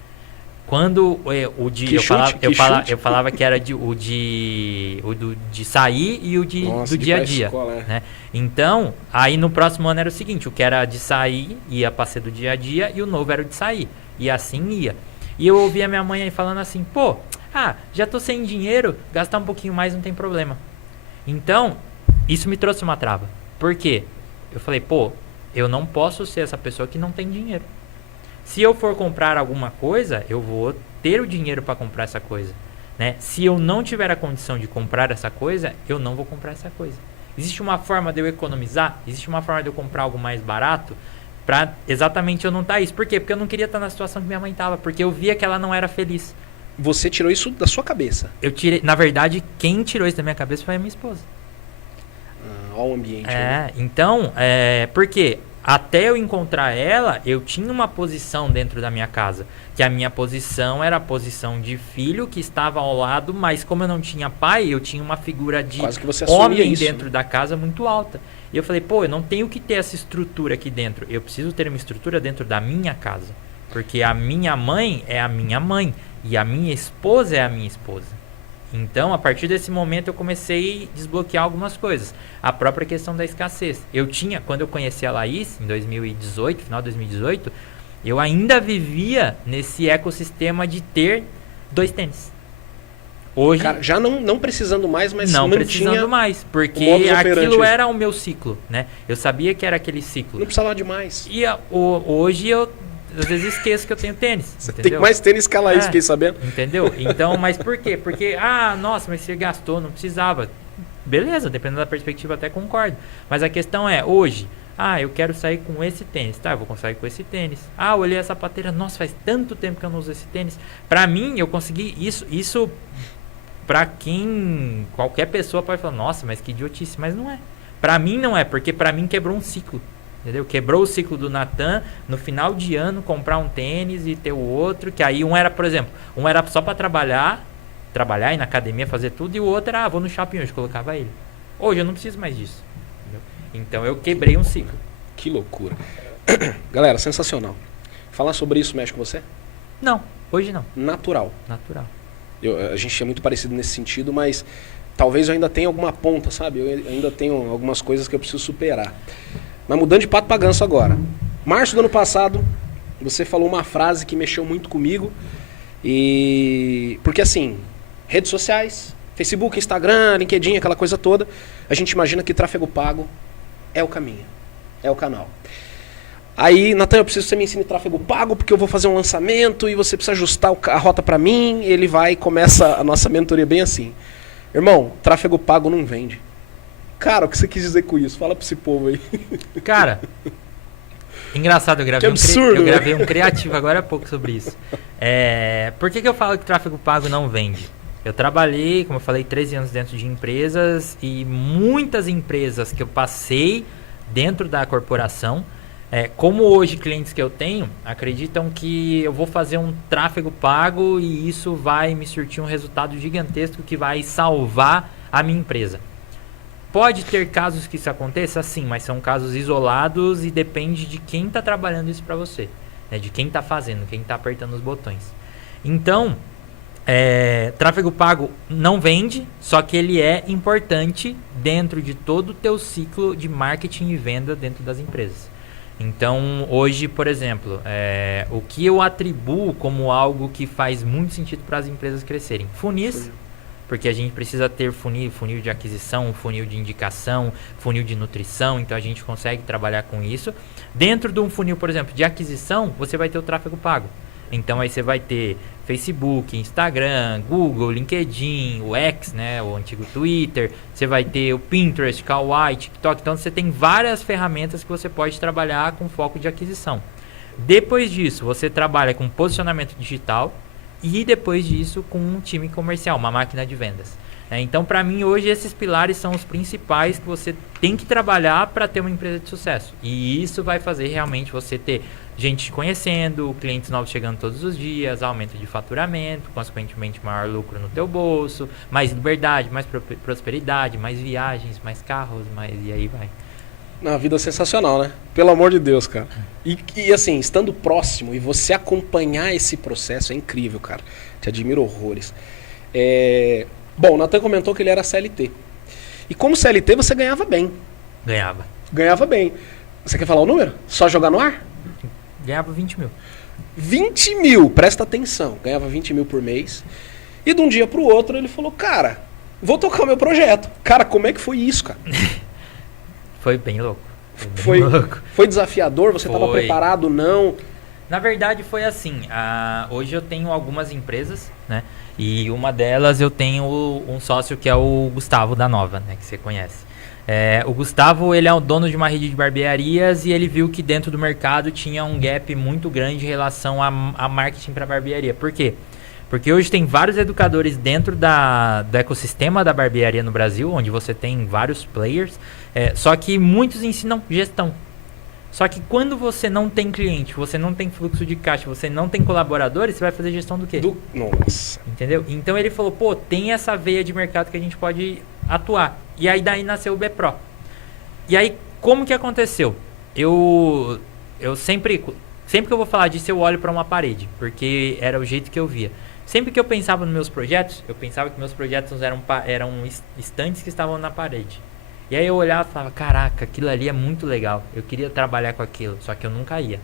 Quando eu falava que era o de sair e o do dia a dia. Escola, né? Então, aí no próximo ano era o seguinte, o que era de sair ia pra ser do dia a dia e o novo era o de sair. E assim ia. E eu ouvia minha mãe aí falando assim, pô, já tô sem dinheiro, gastar um pouquinho mais não tem problema. Então, isso me trouxe uma trava. Por quê? Eu falei, pô, eu não posso ser essa pessoa que não tem dinheiro. Se eu for comprar alguma coisa, eu vou ter o dinheiro para comprar essa coisa, né? Se eu não tiver a condição de comprar essa coisa, eu não vou comprar essa coisa. Existe uma forma de eu economizar? Existe uma forma de eu comprar algo mais barato? Pra exatamente eu não estar isso. Por quê? Porque eu não queria estar na situação que minha mãe estava, porque eu via que ela não era feliz. Você tirou isso da sua cabeça? Eu tirei, na verdade, quem tirou isso da minha cabeça foi a minha esposa. Olha o ambiente. Né? Então, por quê? Até eu encontrar ela, eu tinha uma posição dentro da minha casa. Que a minha posição era a posição de filho que estava ao lado, mas como eu não tinha pai, eu tinha uma figura de homem isso, dentro da casa muito alta. E eu falei, pô, eu não tenho que ter essa estrutura aqui dentro. Eu preciso ter uma estrutura dentro da minha casa. Porque a minha mãe é a minha mãe. E a minha esposa é a minha esposa. Então, a partir desse momento, eu comecei a desbloquear algumas coisas. A própria questão da escassez. Quando eu conheci a Laís, em 2018, final de 2018, eu ainda vivia nesse ecossistema de ter 2 tênis. Hoje, cara, já não precisando mais, mas não precisando mais, porque aquilo era o meu ciclo, né? Eu sabia que era aquele ciclo. Não precisava de mais. E hoje eu às vezes esqueço que eu tenho tênis. Você entendeu? tem mais tênis que a Laís, fiquei sabendo. Entendeu? Então, mas por quê? Porque, nossa, mas você gastou, não precisava. Beleza, dependendo da perspectiva até concordo. Mas a questão é, hoje, eu quero sair com esse tênis. Tá, eu vou sair com esse tênis. Olhei a sapateira, nossa, faz tanto tempo que eu não uso esse tênis. Pra mim, eu consegui isso pra qualquer pessoa pode falar, nossa, mas que idiotice. Mas não é. Pra mim não é, porque pra mim quebrou um ciclo. Entendeu? Quebrou o ciclo do Natan, no final de ano comprar um tênis e ter o outro, que aí por exemplo, um era só para trabalhar e na academia fazer tudo, e o outro era, vou no shopping hoje, colocava ele. Hoje eu não preciso mais disso. Entendeu? Então eu quebrei um ciclo. Que loucura. Galera, sensacional. Falar sobre isso mexe com você? Não, hoje não. Natural. A gente é muito parecido nesse sentido, mas talvez eu ainda tenha alguma ponta, sabe? Eu ainda tenho algumas coisas que eu preciso superar. Mas mudando de pato pra ganso agora. Março do ano passado, você falou uma frase que mexeu muito comigo. Porque assim, redes sociais, Facebook, Instagram, LinkedIn, aquela coisa toda, a gente imagina que tráfego pago é o caminho, é o canal. Aí, Natan, eu preciso que você me ensine tráfego pago, porque eu vou fazer um lançamento e você precisa ajustar a rota pra mim. Ele vai e começa a nossa mentoria bem assim. Irmão, tráfego pago não vende. Cara, o que você quis dizer com isso? Fala pra esse povo aí. Cara, engraçado, eu gravei um criativo agora há pouco sobre isso. Por que eu falo que tráfego pago não vende? Eu trabalhei, como eu falei, 13 anos dentro de empresas, e muitas empresas que eu passei dentro da corporação, como hoje clientes que eu tenho, acreditam que eu vou fazer um tráfego pago e isso vai me surtir um resultado gigantesco que vai salvar a minha empresa. Pode ter casos que isso aconteça, sim, mas são casos isolados e depende de quem está trabalhando isso para você, né? De quem está fazendo, quem está apertando os botões. Então, tráfego pago não vende, só que ele é importante dentro de todo o teu ciclo de marketing e venda dentro das empresas. Então, hoje, por exemplo, o que eu atribuo como algo que faz muito sentido para as empresas crescerem? Funis. Porque a gente precisa ter funil de aquisição, funil de indicação, funil de nutrição, então a gente consegue trabalhar com isso. Dentro de um funil, por exemplo, de aquisição, você vai ter o tráfego pago. Então aí você vai ter Facebook, Instagram, Google, LinkedIn, o X, né, o antigo Twitter. Você vai ter o Pinterest, Kawaii, TikTok. Então você tem várias ferramentas que você pode trabalhar com foco de aquisição. Depois disso, você trabalha com posicionamento digital e depois disso com um time comercial, uma máquina de vendas. Então, para mim, hoje, esses pilares são os principais que você tem que trabalhar para ter uma empresa de sucesso. E isso vai fazer realmente você ter gente te conhecendo, clientes novos chegando todos os dias, aumento de faturamento, consequentemente maior lucro no teu bolso, mais liberdade, mais prosperidade, mais viagens, mais carros, e aí vai. Na vida sensacional, né? Pelo amor de Deus, cara. E assim, estando próximo e você acompanhar esse processo é incrível, cara. Te admiro horrores. Bom, o Nathan comentou que ele era CLT. E como CLT você ganhava bem. Ganhava bem. Você quer falar o número? Só jogar no ar? Ganhava 20 mil. 20 mil, presta atenção. Ganhava 20 mil por mês. E de um dia pro outro ele falou, cara, vou tocar o meu projeto. Cara, como é que foi isso, cara? Foi bem louco. Louco. Foi desafiador? Você estava preparado? Não? Na verdade foi assim. Hoje eu tenho algumas empresas, né? E uma delas eu tenho um sócio que é o Gustavo da Nova, né? Que você conhece. O Gustavo, ele é o dono de uma rede de barbearias e ele viu que dentro do mercado tinha um gap muito grande em relação a marketing para barbearia. Por quê? Porque hoje tem vários educadores dentro do ecossistema da barbearia no Brasil, onde você tem vários players, só que muitos ensinam gestão. Só que quando você não tem cliente, você não tem fluxo de caixa, você não tem colaboradores, você vai fazer gestão do quê? Nossa. Entendeu? Então ele falou, pô, tem essa veia de mercado que a gente pode atuar. E aí daí nasceu o BPRO. E aí, como que aconteceu? Eu sempre que eu vou falar disso, eu olho para uma parede, porque era o jeito que eu via. Sempre que eu pensava nos meus projetos, eu pensava que meus projetos eram estantes que estavam na parede. E aí eu olhava e falava, caraca, aquilo ali é muito legal. Eu queria trabalhar com aquilo, só que eu nunca ia.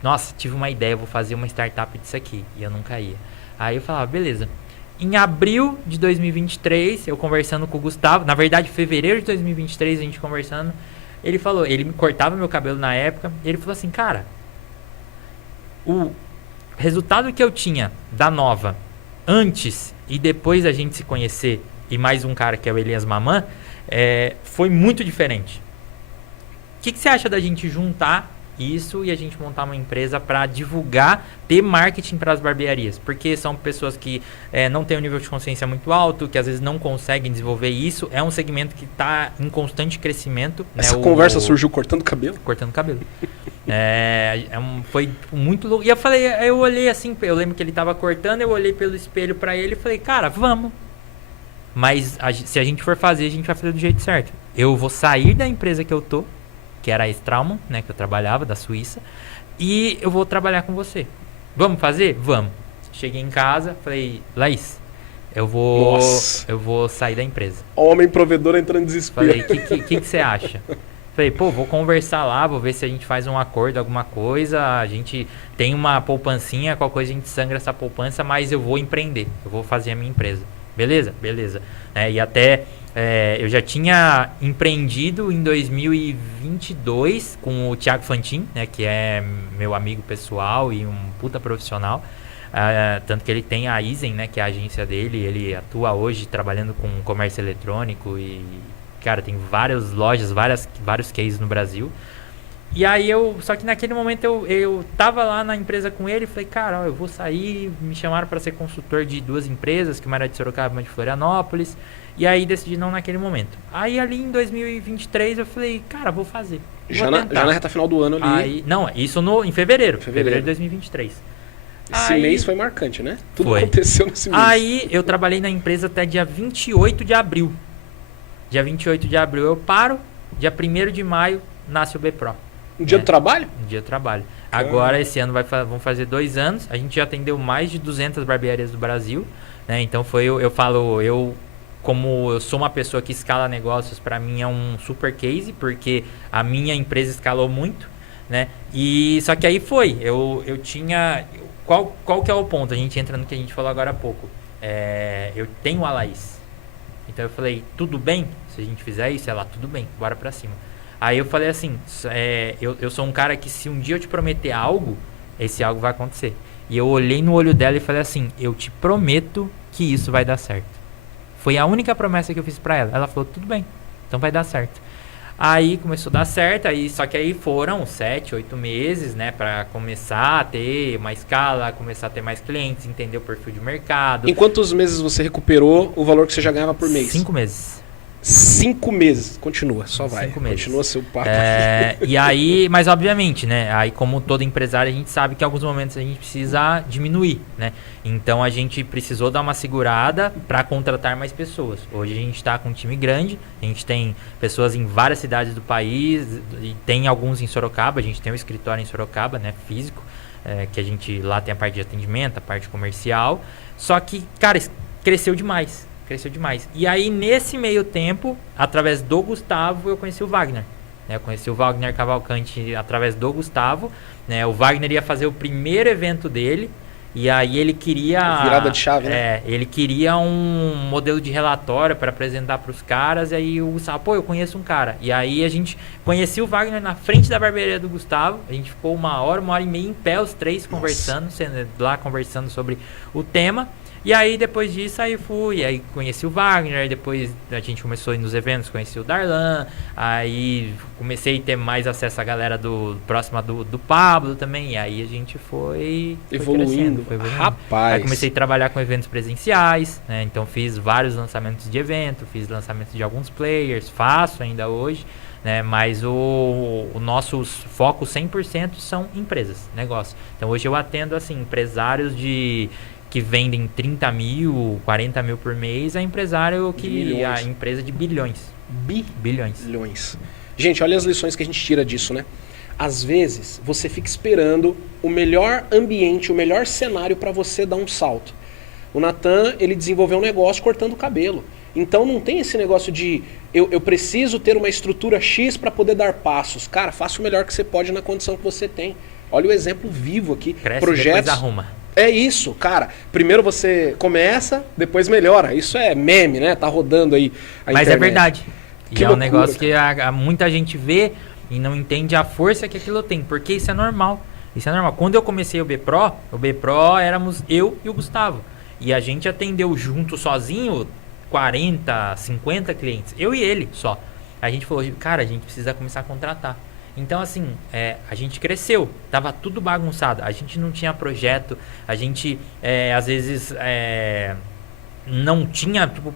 Nossa, tive uma ideia, vou fazer uma startup disso aqui. E eu nunca ia. Aí eu falava, beleza. Em abril de 2023, eu conversando com o Gustavo, na verdade, fevereiro de 2023, a gente conversando, ele me cortava meu cabelo na época, e ele falou assim, cara, o resultado que eu tinha da Nova antes e depois da gente se conhecer, e mais um cara que é o Elias Mamã, foi muito diferente. O que você acha da gente juntar isso e a gente montar uma empresa para divulgar, ter marketing para as barbearias? Porque são pessoas que não têm um nível de consciência muito alto, que às vezes não conseguem desenvolver isso. É um segmento que está em constante crescimento. Essa conversa surgiu cortando cabelo? Cortando cabelo. Foi muito louco. E eu olhei assim, eu lembro que ele estava cortando, eu olhei pelo espelho para ele e falei, cara, vamos. Mas se a gente for fazer, a gente vai fazer do jeito certo. Eu vou sair da empresa que eu tô, que era a Straumann, né, que eu trabalhava, da Suíça, e eu vou trabalhar com você. Vamos fazer? Vamos. Cheguei em casa, falei, Laís, eu vou sair da empresa. Homem provedor entrando em desespero. Falei, o que você acha? Falei, pô, vou conversar lá, vou ver se a gente faz um acordo, alguma coisa, a gente tem uma poupancinha, qualquer coisa a gente sangra essa poupança, mas eu vou empreender, eu vou fazer a minha empresa. Beleza? Beleza. E até eu já tinha empreendido em 2022 com o Thiago Fantin, né, que é meu amigo pessoal e um puta profissional. Tanto que ele tem a Izen, né, que é a agência dele. Ele atua hoje trabalhando com comércio eletrônico e, cara, tem várias lojas, vários cases no Brasil. E aí só que naquele momento eu tava lá na empresa com ele e falei, cara, eu vou sair, me chamaram para ser consultor de 2 empresas, que uma era de Sorocaba e uma de Florianópolis, e aí decidi não naquele momento. Aí ali em 2023 eu falei, cara, vou fazer. Já na reta final do ano ali. Aí, não, isso em fevereiro de 2023. Esse mês foi marcante, né? Tudo aconteceu nesse mês. Aí eu trabalhei na empresa até dia 28 de abril. Dia 28 de abril eu paro, dia 1º de maio nasce o BPRO. Um dia do trabalho? Um dia do trabalho. Agora, esse ano vão fazer 2 anos. A gente já atendeu mais de 200 barbearias do Brasil, né? Então, como eu sou uma pessoa que escala negócios, para mim é um super case, porque a minha empresa escalou muito, né? E só que aí eu tinha... Qual que é o ponto? A gente entra no que a gente falou agora há pouco. Eu tenho a Laís. Então, eu falei, tudo bem? Se a gente fizer isso, ela, tudo bem, bora pra cima. Aí eu falei assim, eu sou um cara que se um dia eu te prometer algo, esse algo vai acontecer. E eu olhei no olho dela e falei assim, eu te prometo que isso vai dar certo. Foi a única promessa que eu fiz pra ela. Ela falou, tudo bem, então vai dar certo. Aí começou a dar certo, só que aí foram 7, 8 meses, né, pra começar a ter uma escala, começar a ter mais clientes, entender o perfil de mercado. Em quantos meses você recuperou o valor que você já ganhava por mês? 5 meses. 5 meses. Continua, só vai. 5 meses. Continua seu papo. E aí, mas obviamente, né? Aí como todo empresário, a gente sabe que em alguns momentos a gente precisa diminuir, né? Então a gente precisou dar uma segurada para contratar mais pessoas. Hoje a gente está com um time grande, a gente tem pessoas em várias cidades do país e tem alguns em Sorocaba, a gente tem um escritório em Sorocaba, né? Físico, que a gente lá tem a parte de atendimento, a parte comercial. Só que, cara, cresceu demais. Cresceu demais. E aí, nesse meio tempo, através do Gustavo, eu conheci o Wagner. Eu conheci o Wagner Cavalcante através do Gustavo. O Wagner ia fazer o primeiro evento dele. E aí ele queria... Virada de chave, né? Ele queria um modelo de relatório para apresentar para os caras. E aí o Gustavo, pô, eu conheço um cara. E aí a gente conhecia o Wagner na frente da barbearia do Gustavo. A gente ficou 1 hora e meia em pé, os três conversando, lá conversando sobre o tema. E aí, depois disso, aí fui, aí conheci o Wagner, aí depois a gente começou a ir nos eventos, conheci o Darlan, aí comecei a ter mais acesso à galera próxima do Pablo também, e aí a gente foi evoluindo. Rapaz! Aí comecei a trabalhar com eventos presenciais, né? Então fiz vários lançamentos de evento, fiz lançamentos de alguns players, faço ainda hoje, né? Mas o nosso foco 100% são empresas, negócio. Então hoje eu atendo, assim, empresários que vendem 30 mil, 40 mil por mês, a empresário a empresa de bilhões. Bilhões. Gente, olha as lições que a gente tira disso, né? Às vezes, você fica esperando o melhor ambiente, o melhor cenário para você dar um salto. O Natan, ele desenvolveu um negócio cortando o cabelo. Então não tem esse negócio de eu preciso ter uma estrutura X para poder dar passos. Cara, faça o melhor que você pode na condição que você tem. Olha o exemplo vivo aqui. Cresce, projetos, depois arruma. É isso, cara. Primeiro você começa, depois melhora. Isso é meme, né? Tá rodando aí a Mas internet. É verdade. Que é loucura, um negócio que muita gente vê e não entende a força que aquilo tem. Porque isso é normal. Isso é normal. Quando eu comecei o B-Pro éramos eu e o Gustavo. E a gente atendeu junto, sozinho, 40, 50 clientes. Eu e ele só. A gente falou, cara, a gente precisa começar a contratar. Então, assim, a gente cresceu, tava tudo bagunçado, a gente não tinha projeto, a gente, às vezes, não tinha, tipo,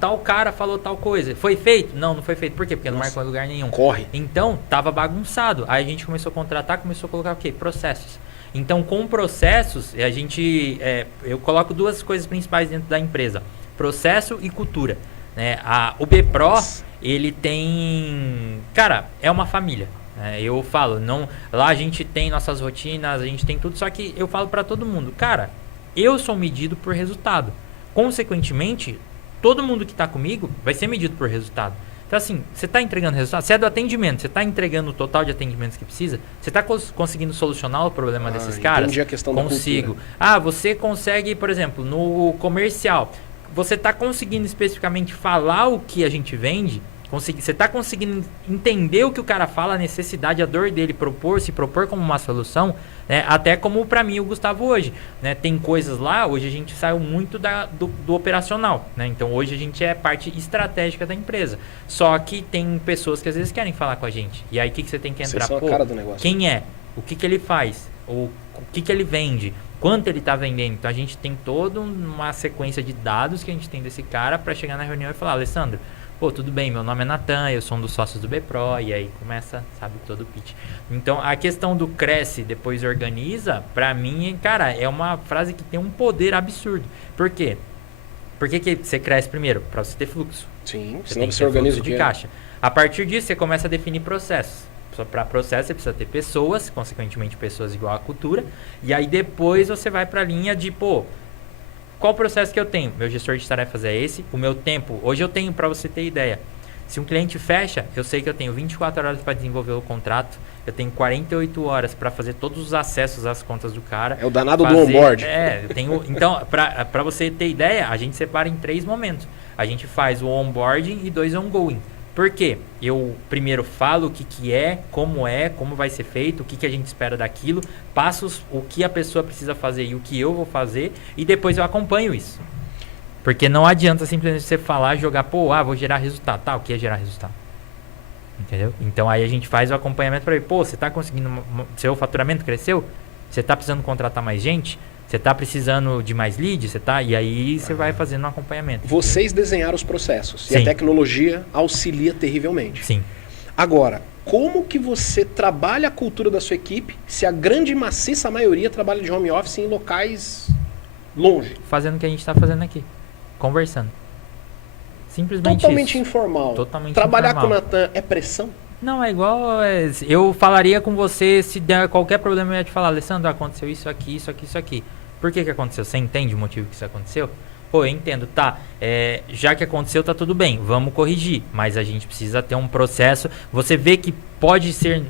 tal cara falou tal coisa, foi feito? Não foi feito, por quê? Porque não marcou em lugar nenhum. Corre. Então, tava bagunçado, aí a gente começou a contratar, começou a colocar o quê? Processos. Então, com processos, eu coloco duas coisas principais dentro da empresa, processo e cultura, né? O B-Pro, ele tem, cara, é uma família. Eu falo, lá a gente tem nossas rotinas, a gente tem tudo, só que eu falo pra todo mundo, cara, eu sou medido por resultado. Consequentemente, todo mundo que tá comigo vai ser medido por resultado. Então, assim, você tá entregando resultado, você é do atendimento, você tá entregando o total de atendimentos que precisa, você tá conseguindo solucionar o problema desses caras? Entendi a questão Consigo. Você consegue, por exemplo, no comercial, você tá conseguindo especificamente falar o que a gente vende? Você está conseguindo entender o que o cara fala, a necessidade, a dor dele, se propor como uma solução, né? Até como para mim o Gustavo hoje, né? Tem coisas lá, hoje a gente saiu muito do operacional, né? Então hoje a gente é parte estratégica da empresa, só que tem pessoas que às vezes querem falar com a gente, e aí o que você tem que entrar? Vocês são a cara do negócio. Quem é? O que ele faz? O que ele vende? Quanto ele está vendendo? Então a gente tem toda uma sequência de dados que a gente tem desse cara para chegar na reunião e falar, Alessandro, pô, tudo bem, meu nome é Natan, eu sou um dos sócios do B-Pro, e aí começa, sabe, todo o pitch. Então, a questão do cresce, depois organiza, pra mim, cara, é uma frase que tem um poder absurdo. Por quê? Por que você cresce primeiro? Pra você ter fluxo. Sim, Você senão tem que você ter organiza fluxo o de dinheiro. caixa. A partir disso, você começa a definir processos. Para processo, você precisa ter pessoas, consequentemente pessoas igual à cultura, e aí depois você vai pra linha de, qual processo que eu tenho? Meu gestor de tarefas é esse. O meu tempo, hoje eu tenho, para você ter ideia, se um cliente fecha, eu sei que eu tenho 24 horas para desenvolver o contrato, eu tenho 48 horas para fazer todos os acessos às contas do cara. É o danado do onboard. Eu tenho, então, para você ter ideia, a gente separa em 3 momentos. A gente faz o onboarding e 2 ongoing. Por quê? Eu primeiro falo o que é, como vai ser feito, o que a gente espera daquilo, passo o que a pessoa precisa fazer e o que eu vou fazer, e depois eu acompanho isso. Porque não adianta simplesmente você falar, jogar, vou gerar resultado. Tá, o que é gerar resultado? Entendeu? Então aí a gente faz o acompanhamento para ver, você tá conseguindo, seu faturamento cresceu? Você tá precisando contratar mais gente? Você tá precisando de mais leads? E aí você vai fazendo um acompanhamento. Vocês desenharam os processos. Sim. E a tecnologia auxilia terrivelmente. Sim. Agora, como que você trabalha a cultura da sua equipe se a grande maciça maioria trabalha de home office em locais longe? Fazendo o que a gente tá fazendo aqui. Conversando. Simplesmente Totalmente isso. informal. Totalmente Trabalhar informal. com o Natan é pressão? Não, é igual. Eu falaria com você, se der qualquer problema, eu ia te falar, Alessandro, aconteceu isso aqui, isso aqui, isso aqui. Por que aconteceu? Você entende o motivo que isso aconteceu? Pô, eu entendo, tá. Já que aconteceu, tá tudo bem, vamos corrigir. Mas a gente precisa ter um processo. Você vê que pode ser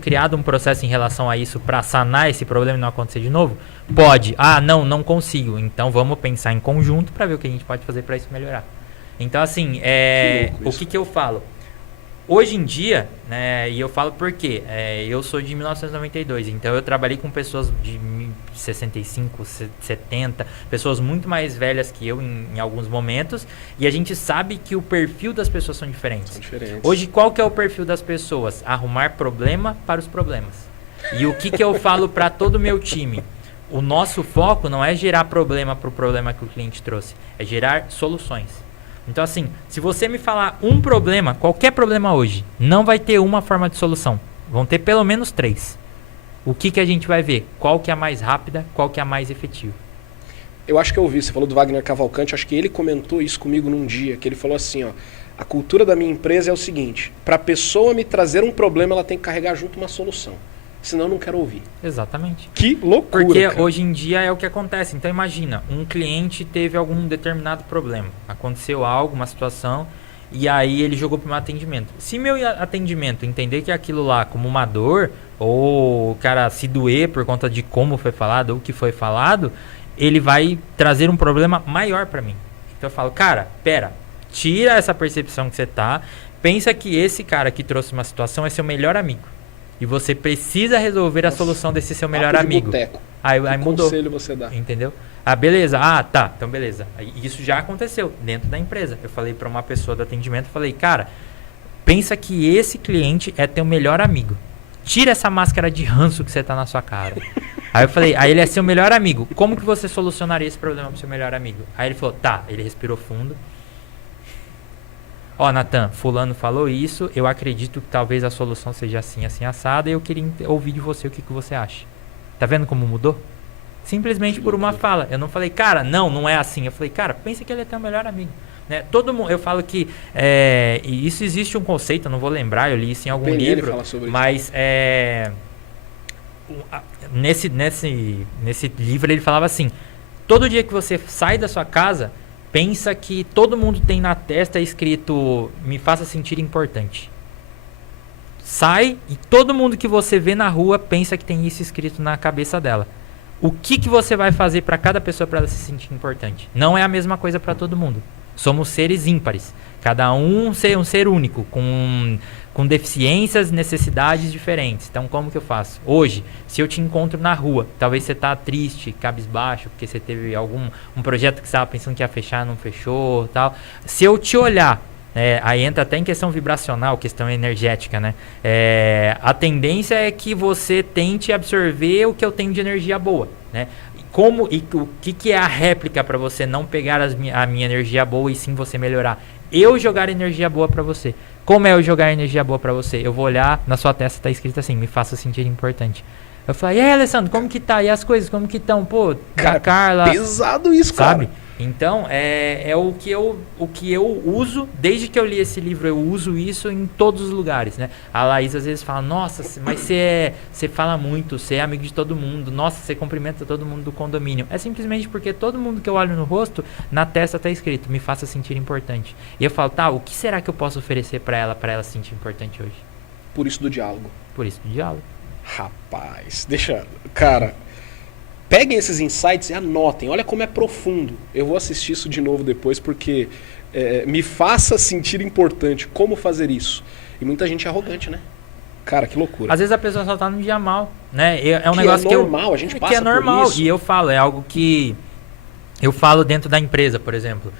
criado um processo em relação a isso para sanar esse problema e não acontecer de novo? Pode. Não consigo. Então vamos pensar em conjunto para ver o que a gente pode fazer para isso melhorar. Então, assim, o que eu falo? Hoje em dia, né, e eu falo por quê? Eu sou de 1992, então eu trabalhei com pessoas de 65, 70, pessoas muito mais velhas que eu em alguns momentos, e a gente sabe que o perfil das pessoas são diferentes. Hoje, qual que é o perfil das pessoas? Arrumar problema para os problemas. E o que eu falo para todo o meu time? O nosso foco não é gerar problema para o problema que o cliente trouxe, é gerar soluções. Então, assim, se você me falar um problema, qualquer problema hoje, não vai ter uma forma de solução. Vão ter pelo menos 3. O que a gente vai ver? Qual que é a mais rápida, qual que é a mais efetiva? Eu acho que eu ouvi, você falou do Wagner Cavalcante, acho que ele comentou isso comigo num dia, que ele falou assim, a cultura da minha empresa é o seguinte, para a pessoa me trazer um problema, ela tem que carregar junto uma solução. Senão eu não quero ouvir. Exatamente. Que loucura, Porque cara. Hoje em dia é o que acontece. Então imagina, um cliente teve algum determinado problema. Aconteceu algo, uma situação, e aí ele jogou para o meu atendimento. Se meu atendimento entender que aquilo lá como uma dor, ou o cara se doer por conta de como foi falado, ou o que foi falado, ele vai trazer um problema maior para mim. Então eu falo, cara, tira essa percepção que você tá, pensa que esse cara que trouxe uma situação é seu melhor amigo. E você precisa resolver a solução desse seu melhor amigo. Aí mudou. Que conselho você dá? Entendeu? Beleza. Tá. Então, beleza. Isso já aconteceu dentro da empresa. Eu falei para uma pessoa do atendimento, falei, cara, pensa que esse cliente é teu melhor amigo. Tira essa máscara de ranço que você tá na sua cara. Aí eu falei, ele é seu melhor amigo. Como que você solucionaria esse problema pro seu melhor amigo? Aí ele falou, tá. Ele respirou fundo. Natan, fulano falou isso, eu acredito que talvez a solução seja assim, assim, assada, e eu queria ouvir de você o que você acha. Tá vendo como mudou? Simplesmente por uma fala. Eu não falei, cara, não é assim. Eu falei, cara, pensa que ele é teu melhor amigo. Né? Todo mundo, eu falo que e isso existe um conceito, eu não vou lembrar, eu li isso em algum livro, mas nesse livro ele falava assim, todo dia que você sai da sua casa, pensa que todo mundo tem na testa escrito, me faça sentir importante. Sai e todo mundo que você vê na rua pensa que tem isso escrito na cabeça dela. O que você vai fazer para cada pessoa para ela se sentir importante? Não é a mesma coisa para todo mundo. Somos seres ímpares. Cada um um ser único, com deficiências, necessidades diferentes. Então, como que eu faço? Hoje, se eu te encontro na rua, talvez você tá triste, cabisbaixo, porque você teve um projeto que você estava pensando que ia fechar, não fechou, tal. Se eu te olhar, aí entra até em questão vibracional, questão energética, né? A tendência é que você tente absorver o que eu tenho de energia boa, né? O que é a réplica para você não pegar a minha energia boa e sim você melhorar? Eu jogar energia boa para você. Como é eu jogar energia boa para você? Eu vou olhar, na sua testa tá escrito assim, me faça sentir importante. Eu falei, e aí, Alessandro, como que tá? E as coisas, como que estão? Pô, cara, Carla... pesado isso, sabe? Cara. Então, é o que eu uso, desde que eu li esse livro, eu uso isso em todos os lugares, né? A Laís às vezes fala, nossa, mas você fala muito, você é amigo de todo mundo, nossa, você cumprimenta todo mundo do condomínio. É simplesmente porque todo mundo que eu olho no rosto, na testa tá escrito, me faça sentir importante. E eu falo, tá, o que será que eu posso oferecer para ela se sentir importante hoje? Por isso do diálogo. Por isso do diálogo. Rapaz, deixa... Cara... peguem esses insights e anotem. Olha como é profundo. Eu vou assistir isso de novo depois porque me faça sentir importante como fazer isso. E muita gente é arrogante, né? Cara, que loucura. Às vezes a pessoa só tá num dia mal, né? É um que negócio é normal, a gente passa que é normal. por isso. E eu falo, é algo que eu falo dentro da empresa, por exemplo.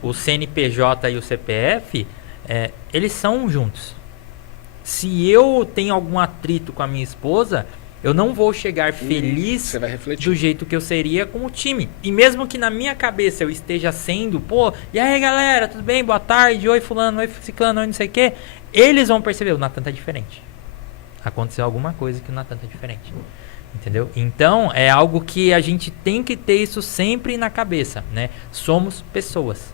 O CNPJ e o CPF, eles são juntos. Se eu tenho algum atrito com a minha esposa, eu não vou chegar feliz Você vai refletir. do jeito que eu seria com o time. E mesmo que na minha cabeça eu esteja sendo, pô, e aí galera, tudo bem? Boa tarde, oi fulano, oi ciclano, oi não sei o quê. Eles vão perceber, o Natan tá diferente. Aconteceu alguma coisa que o Natan tá diferente. Entendeu? Então, é algo que a gente tem que ter isso sempre na cabeça, né? Somos pessoas.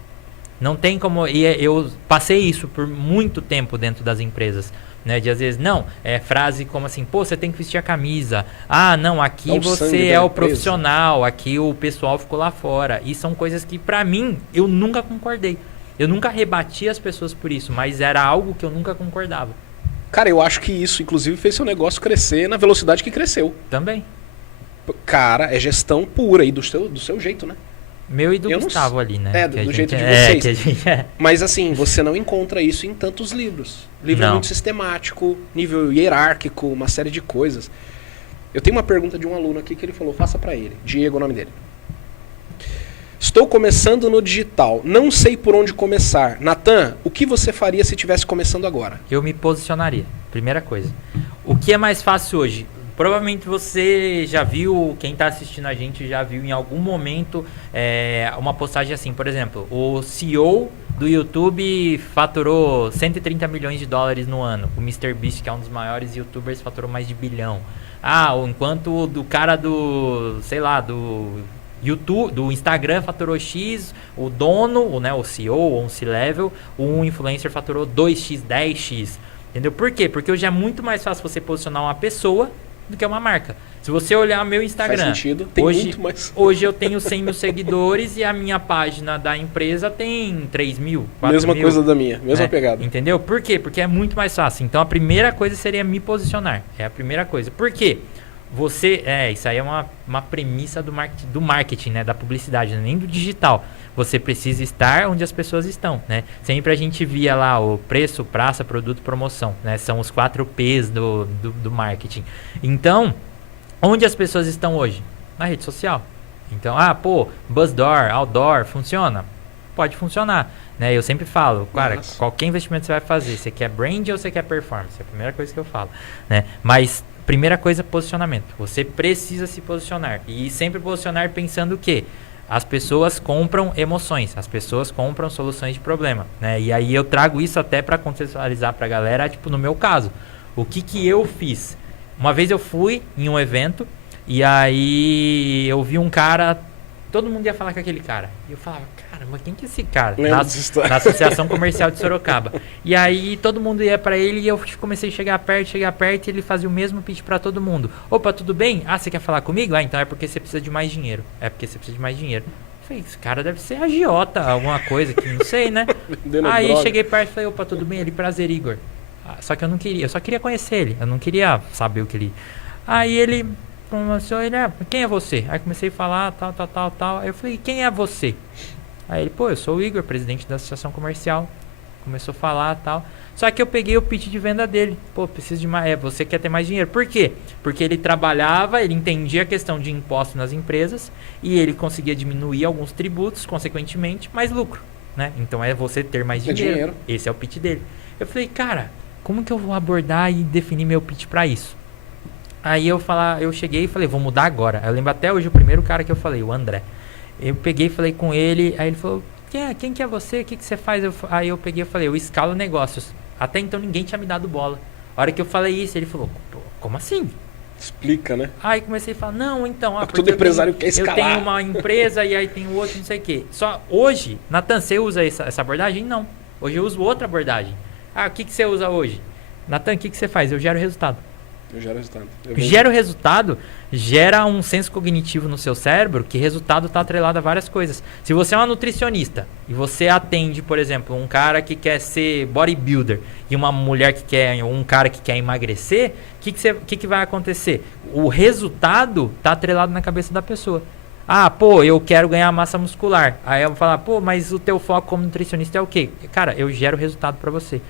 Não tem como... E eu passei isso por muito tempo dentro das empresas, né? De às vezes, não, frase como assim, pô, você tem que vestir a camisa. Ah, não, aqui você é o profissional, aqui o pessoal ficou lá fora. E são coisas que, pra mim, eu nunca concordei. Eu nunca rebati as pessoas por isso, mas era algo que eu nunca concordava. Cara, eu acho que isso, inclusive, fez seu negócio crescer na velocidade que cresceu. Também. Cara, é gestão pura e do seu jeito, né? Meu e do Gustavo ali, né? Do jeito de vocês. Que a gente Mas assim, você não encontra isso em tantos livros. O livro é muito sistemático, nível hierárquico, uma série de coisas. Eu tenho uma pergunta de um aluno aqui que ele falou, faça pra ele. Diego é o nome dele. Estou começando no digital, não sei por onde começar. Natan, o que você faria se estivesse começando agora? Eu me posicionaria, primeira coisa. O que é mais fácil hoje? Provavelmente você já viu, quem está assistindo a gente já viu em algum momento uma postagem assim, por exemplo, o CEO do YouTube faturou 130 milhões de dólares no ano. O MrBeast, que é um dos maiores youtubers, faturou mais de bilhão. Enquanto do cara do, sei lá, do YouTube, do Instagram faturou X, o dono, o CEO ou um C-Level, um influencer faturou 2X, 10X. Entendeu? Por quê? Porque hoje é muito mais fácil você posicionar uma pessoa do que uma marca. Se você olhar meu Instagram, faz sentido. Tem muito mais. Hoje eu tenho 100 mil seguidores e a minha página da empresa tem 3 mil, 4 mesma mil. Coisa da minha, mesma pegada. Entendeu? Por quê? Porque é muito mais fácil. Então a primeira coisa seria me posicionar. É a primeira coisa. Por quê? Isso aí é uma premissa do marketing, né? Da publicidade, nem do digital. Você precisa estar onde as pessoas estão, né? Sempre a gente via lá o preço, praça, produto, promoção, né? São os 4 P's do marketing. Então, onde as pessoas estão hoje? Na rede social. Então, Buzzdoor, Outdoor, funciona? Pode funcionar, né? Eu sempre falo, cara, qualquer investimento você vai fazer, você quer brand ou você quer performance? É a primeira coisa que eu falo, né? Mas primeira coisa, posicionamento. Você precisa se posicionar. E sempre posicionar pensando o quê? As pessoas compram emoções, as pessoas compram soluções de problema, né? E aí eu trago isso até para contextualizar para a galera, tipo, no meu caso. O que eu fiz? Uma vez eu fui em um evento e aí eu vi um cara, todo mundo ia falar com aquele cara. E eu falava, caramba, quem que é esse cara? Na Associação Comercial de Sorocaba. E aí todo mundo ia pra ele e eu comecei a chegar perto e ele fazia o mesmo pitch pra todo mundo. Opa, tudo bem? Você quer falar comigo? Então é porque você precisa de mais dinheiro. Eu falei, esse cara deve ser agiota, alguma coisa que não sei, né? Aí droga. Cheguei perto e falei, opa, tudo bem? Ele, prazer, Igor. Só que eu só queria conhecer ele, eu não queria saber o que ele... Aí ele... quem é você? Aí comecei a falar, tal. Aí eu falei, quem é você? Aí ele, eu sou o Igor, presidente da Associação Comercial. Começou a falar, tal. Só que eu peguei o pitch de venda dele. Preciso de mais... você quer ter mais dinheiro. Por quê? Porque ele trabalhava, ele entendia a questão de imposto nas empresas e ele conseguia diminuir alguns tributos, consequentemente, mais lucro, né? Então é você ter mais dinheiro. Esse é o pitch dele. Eu falei, cara, como que eu vou abordar e definir meu pitch para isso? Aí eu cheguei e falei, vou mudar agora. Eu lembro até hoje o primeiro cara que eu falei, o André. Eu peguei e falei com ele, aí ele falou, quem que é você? O que você faz? Aí eu peguei e falei, eu escalo negócios. Até então ninguém tinha me dado bola. A hora que eu falei isso, ele falou, como assim? Explica, né? Aí comecei a falar, não, então... todo empresário quer escalar. Eu tenho uma empresa e aí tem o outro, não sei o quê. Só hoje, Natan, você usa essa abordagem? Não. Hoje eu uso outra abordagem. O que você usa hoje? Natan, o que você faz? Eu gero resultado. Eu gero resultado. Gera o resultado, gera um senso cognitivo no seu cérebro que resultado está atrelado a várias coisas. Se você é uma nutricionista e você atende, por exemplo, um cara que quer ser bodybuilder e uma mulher que quer, um cara que quer emagrecer, o que vai acontecer? O resultado está atrelado na cabeça da pessoa. Ah, pô, eu quero ganhar massa muscular. Aí eu vou falar, pô, mas o teu foco como nutricionista é o quê? Cara, eu gero resultado para você.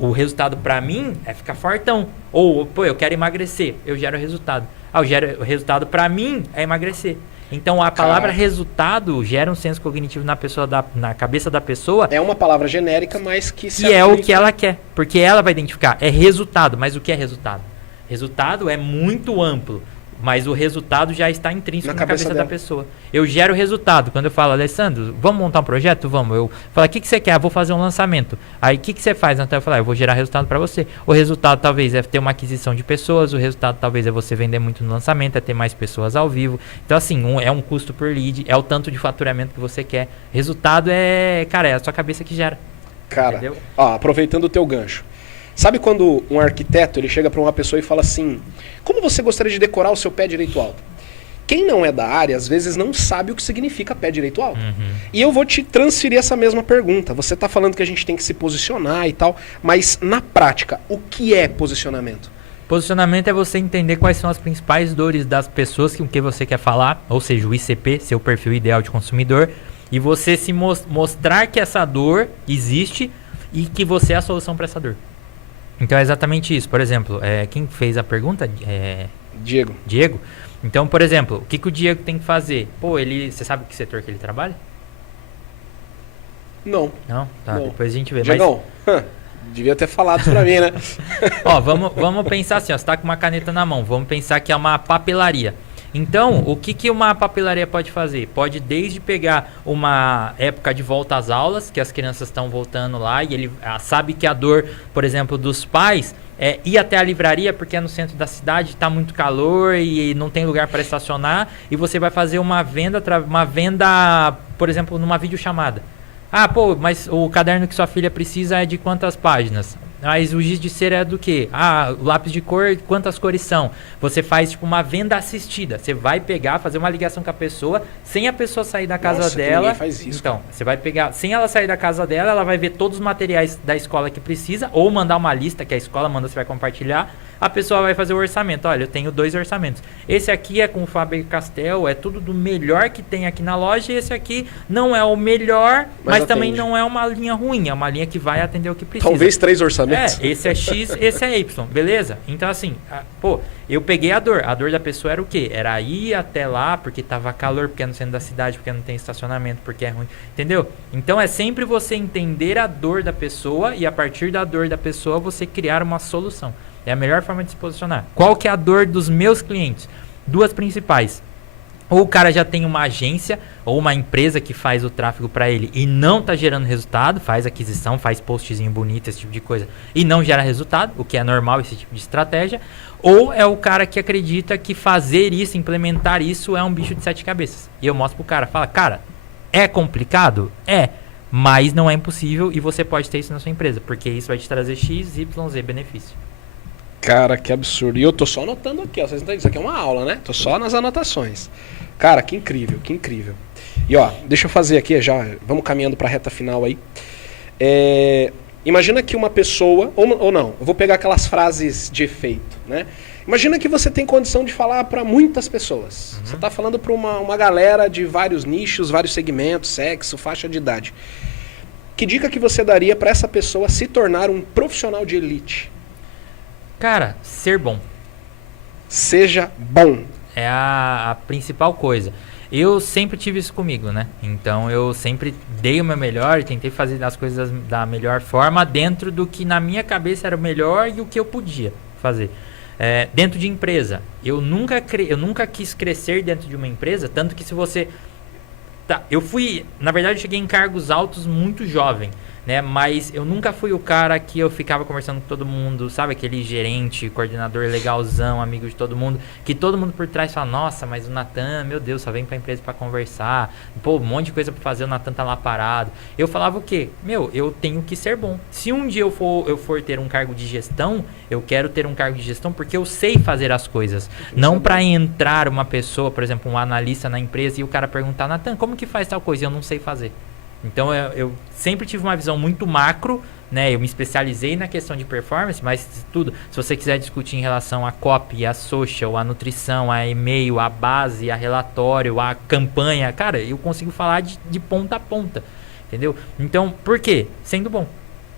O resultado pra mim é ficar fortão. Ou, pô, eu quero emagrecer. Eu gero resultado. Ah, eu gero o resultado pra mim é emagrecer. Então a palavra resultado gera um senso cognitivo na cabeça da pessoa. É uma palavra genérica, mas que se é o que ela quer. Porque ela vai identificar. É resultado. Mas o que é resultado? Resultado é muito amplo. Mas o resultado já está intrínseco na cabeça da pessoa. Eu gero o resultado. Quando eu falo, Alessandro, vamos montar um projeto? Vamos. Eu falo, o que você quer? Eu vou fazer um lançamento. Aí, o que você faz? Então, eu falo, eu vou gerar resultado para você. O resultado, talvez, é ter uma aquisição de pessoas. O resultado, talvez, é você vender muito no lançamento, é ter mais pessoas ao vivo. Então, assim, é um custo por lead, é o tanto de faturamento que você quer. Resultado é a sua cabeça que gera. Cara, ó, aproveitando o teu gancho. Sabe quando um arquiteto ele chega para uma pessoa e fala assim: como você gostaria de decorar o seu pé direito alto? Quem não é da área, às vezes não sabe o que significa pé direito alto. E eu vou te transferir essa mesma pergunta. Você está falando que a gente tem que se posicionar e tal, mas na prática, o que é posicionamento? Posicionamento é você entender quais são as principais dores das pessoas com quem você quer falar, ou seja, o ICP, seu perfil ideal de consumidor, e você se mostrar que essa dor existe e que você é a solução para essa dor. Então é exatamente isso. Por exemplo, quem fez a pergunta? Diego. Então, por exemplo, o que o Diego tem que fazer? Pô, você sabe que setor que ele trabalha? Não. Não? Tá, não. Depois a gente vê. Diegão, devia ter falado pra mim, né? Ó, vamos pensar assim, ó, você tá com uma caneta na mão, vamos pensar que é uma papelaria. Então, o que uma papelaria pode fazer? Pode desde pegar uma época de volta às aulas, que as crianças estão voltando lá, e ele sabe que a dor, por exemplo, dos pais é ir até a livraria, porque é no centro da cidade, está muito calor e não tem lugar para estacionar, e você vai fazer uma venda, por exemplo, numa videochamada. Ah, pô, mas o caderno que sua filha precisa é de quantas páginas? Mas o giz de cera é do quê? Ah, o lápis de cor, quantas cores são? Você faz tipo uma venda assistida. Você vai pegar, fazer uma ligação com a pessoa, sem a pessoa sair da casa dela. Ninguém faz isso, então, você vai pegar, sem ela sair da casa dela, ela vai ver todos os materiais da escola que precisa, ou mandar uma lista que a escola manda, você vai compartilhar. A pessoa vai fazer o orçamento. Olha, eu tenho 2 orçamentos. Esse aqui é com o Faber-Castell, é tudo do melhor que tem aqui na loja. E esse aqui não é o melhor, mas também não é uma linha ruim. É uma linha que vai atender o que precisa. Talvez 3 orçamentos. Esse é X, esse é Y, beleza? Então assim, pô, eu peguei a dor. A dor da pessoa era o quê? Era ir até lá porque tava calor, porque é no centro da cidade, porque não tem estacionamento, porque é ruim. Entendeu? Então é sempre você entender a dor da pessoa e a partir da dor da pessoa você criar uma solução. É a melhor forma de se posicionar. Qual que é a dor dos meus clientes? 2 principais. Ou o cara já tem uma agência ou uma empresa que faz o tráfego para ele e não está gerando resultado, faz aquisição, faz postzinho bonito, esse tipo de coisa, e não gera resultado, o que é normal esse tipo de estratégia. Ou é o cara que acredita que fazer isso, implementar isso é um bicho de 7 cabeças. E eu mostro pro cara, fala, cara, é complicado? É, mas não é impossível e você pode ter isso na sua empresa, porque isso vai te trazer X, Y, Z benefício. Cara, que absurdo. E eu tô só anotando aqui, ó. Vocês não entendem? Isso aqui é uma aula, né? Tô só nas anotações. Cara, que incrível, que incrível. E ó, deixa eu fazer aqui, já vamos caminhando pra reta final aí. Imagina que uma pessoa, ou não, eu vou pegar aquelas frases de efeito, né? Imagina que você tem condição de falar para muitas pessoas. Você tá falando para uma galera de vários nichos, vários segmentos, sexo, faixa de idade. Que dica que você daria para essa pessoa se tornar um profissional de elite? Cara, ser bom. Seja bom. É a principal coisa. Eu sempre tive isso comigo, né? Então eu sempre dei o meu melhor e tentei fazer as coisas da melhor forma dentro do que na minha cabeça era o melhor e o que eu podia fazer. Dentro de empresa, eu nunca quis crescer dentro de uma empresa, tanto que se você... na verdade eu cheguei em cargos altos muito jovem. né? Mas eu nunca fui o cara que eu ficava conversando com todo mundo, sabe? Aquele gerente, coordenador legalzão, amigo de todo mundo, que todo mundo por trás fala, nossa, mas o Natan, meu Deus, só vem pra empresa pra conversar, pô, um monte de coisa pra fazer, o Natan tá lá parado. Eu falava o quê? Meu, eu tenho que ser bom. Se um dia eu for ter um cargo de gestão, eu quero ter um cargo de gestão porque eu sei fazer as coisas. Não pra entrar uma pessoa, por exemplo, um analista na empresa e o cara perguntar, Natan, como que faz tal coisa? Eu não sei fazer. Então eu sempre tive uma visão muito macro, né? Eu me especializei na questão de performance, mas tudo, se você quiser discutir em relação a copy, a social, a nutrição, a e-mail, a base, a relatório, a campanha, cara, eu consigo falar de ponta a ponta, entendeu? Então, por quê? Sendo bom.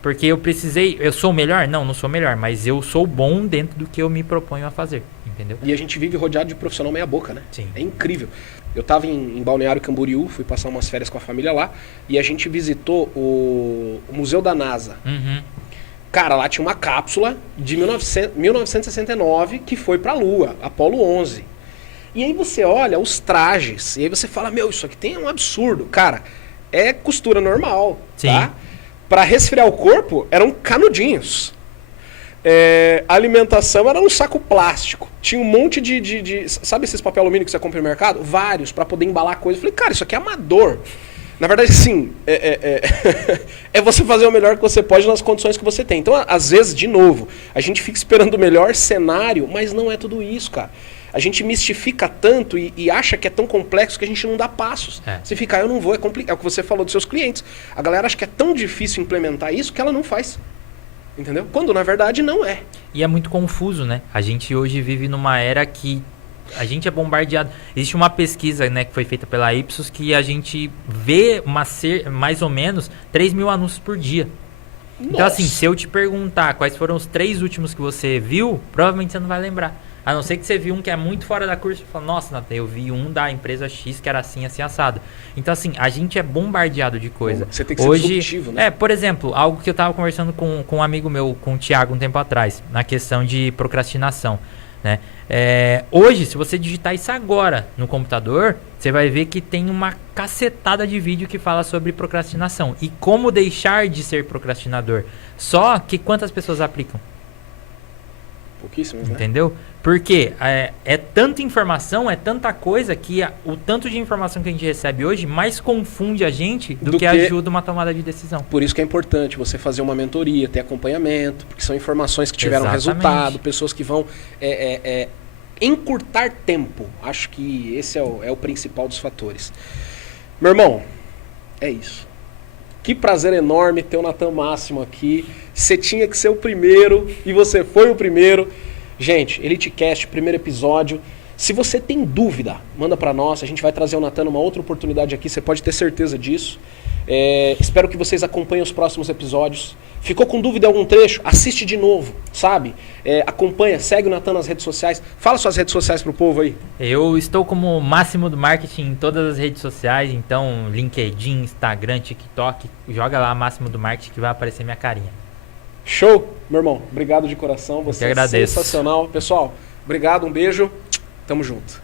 Porque eu sou o melhor? Não, não sou o melhor, mas eu sou bom dentro do que eu me proponho a fazer, entendeu? E a gente vive rodeado de profissional meia boca, né? Sim. É incrível. Eu estava em Balneário Camboriú, fui passar umas férias com a família lá, e a gente visitou o Museu da NASA. Uhum. Cara, lá tinha uma cápsula de 1969 que foi pra Lua, Apollo 11. E aí você olha os trajes, e aí você fala, meu, isso aqui tem um absurdo. Cara, é costura normal, Sim. tá? Pra resfriar o corpo, eram canudinhos. A alimentação era um saco plástico. Tinha um monte de sabe esses papel alumínio que você compra no mercado? Vários, pra poder embalar coisa. Eu falei, cara, isso aqui é amador. Na verdade, sim, é você fazer o melhor que você pode nas condições que você tem. Então, às vezes, de novo, a gente fica esperando o melhor cenário, mas não é tudo isso, cara. A gente mistifica tanto e acha que é tão complexo que a gente não dá passos. Você fica, eu não vou, é complicado. É o que você falou dos seus clientes. A galera acha que é tão difícil implementar isso que ela não faz. Entendeu? Quando, na verdade, não é. E é muito confuso, né? A gente hoje vive numa era que a gente é bombardeado. Existe uma pesquisa, né, que foi feita pela Ipsos que a gente vê mais ou menos 3 mil anúncios por dia. Nossa. Então, assim, se eu te perguntar quais foram os 3 últimos que você viu, provavelmente você não vai lembrar. A não ser que você viu um que é muito fora da curva e fala, nossa, Natan, eu vi um da empresa X que era assim, assim, assado. Então, assim, a gente é bombardeado de coisa. Você tem que ser disruptivo, né? Por exemplo, algo que eu tava conversando com um amigo meu, com o Thiago, um tempo atrás, na questão de procrastinação, né? Hoje, se você digitar isso agora no computador, você vai ver que tem uma cacetada de vídeo que fala sobre procrastinação e como deixar de ser procrastinador. Só que quantas pessoas aplicam? Pouquíssimos, né? Entendeu? Porque é tanta informação, é tanta coisa que o tanto de informação que a gente recebe hoje mais confunde a gente do que ajuda uma tomada de decisão. Por isso que é importante você fazer uma mentoria, ter acompanhamento, porque são informações que tiveram Exatamente. resultado, pessoas que vão encurtar tempo. Acho que esse é o principal dos fatores. Meu irmão, é isso. Que prazer enorme ter o Natan Máximo aqui. Você tinha que ser o primeiro e você foi o primeiro. Gente, EliteCast, primeiro episódio. Se você tem dúvida, manda pra nós. A gente vai trazer o Natan numa outra oportunidade aqui, você pode ter certeza disso. Espero que vocês acompanhem os próximos episódios. Ficou com dúvida em algum trecho? Assiste de novo, sabe? Acompanha, segue o Natan nas redes sociais. Fala suas redes sociais pro povo aí. Eu estou como Máximo do Marketing em todas as redes sociais, então LinkedIn, Instagram, TikTok. Joga lá Máximo do Marketing que vai aparecer minha carinha. Show, meu irmão. Obrigado de coração. Você é agradeço. sensacional. Pessoal, obrigado, um beijo. Tamo junto.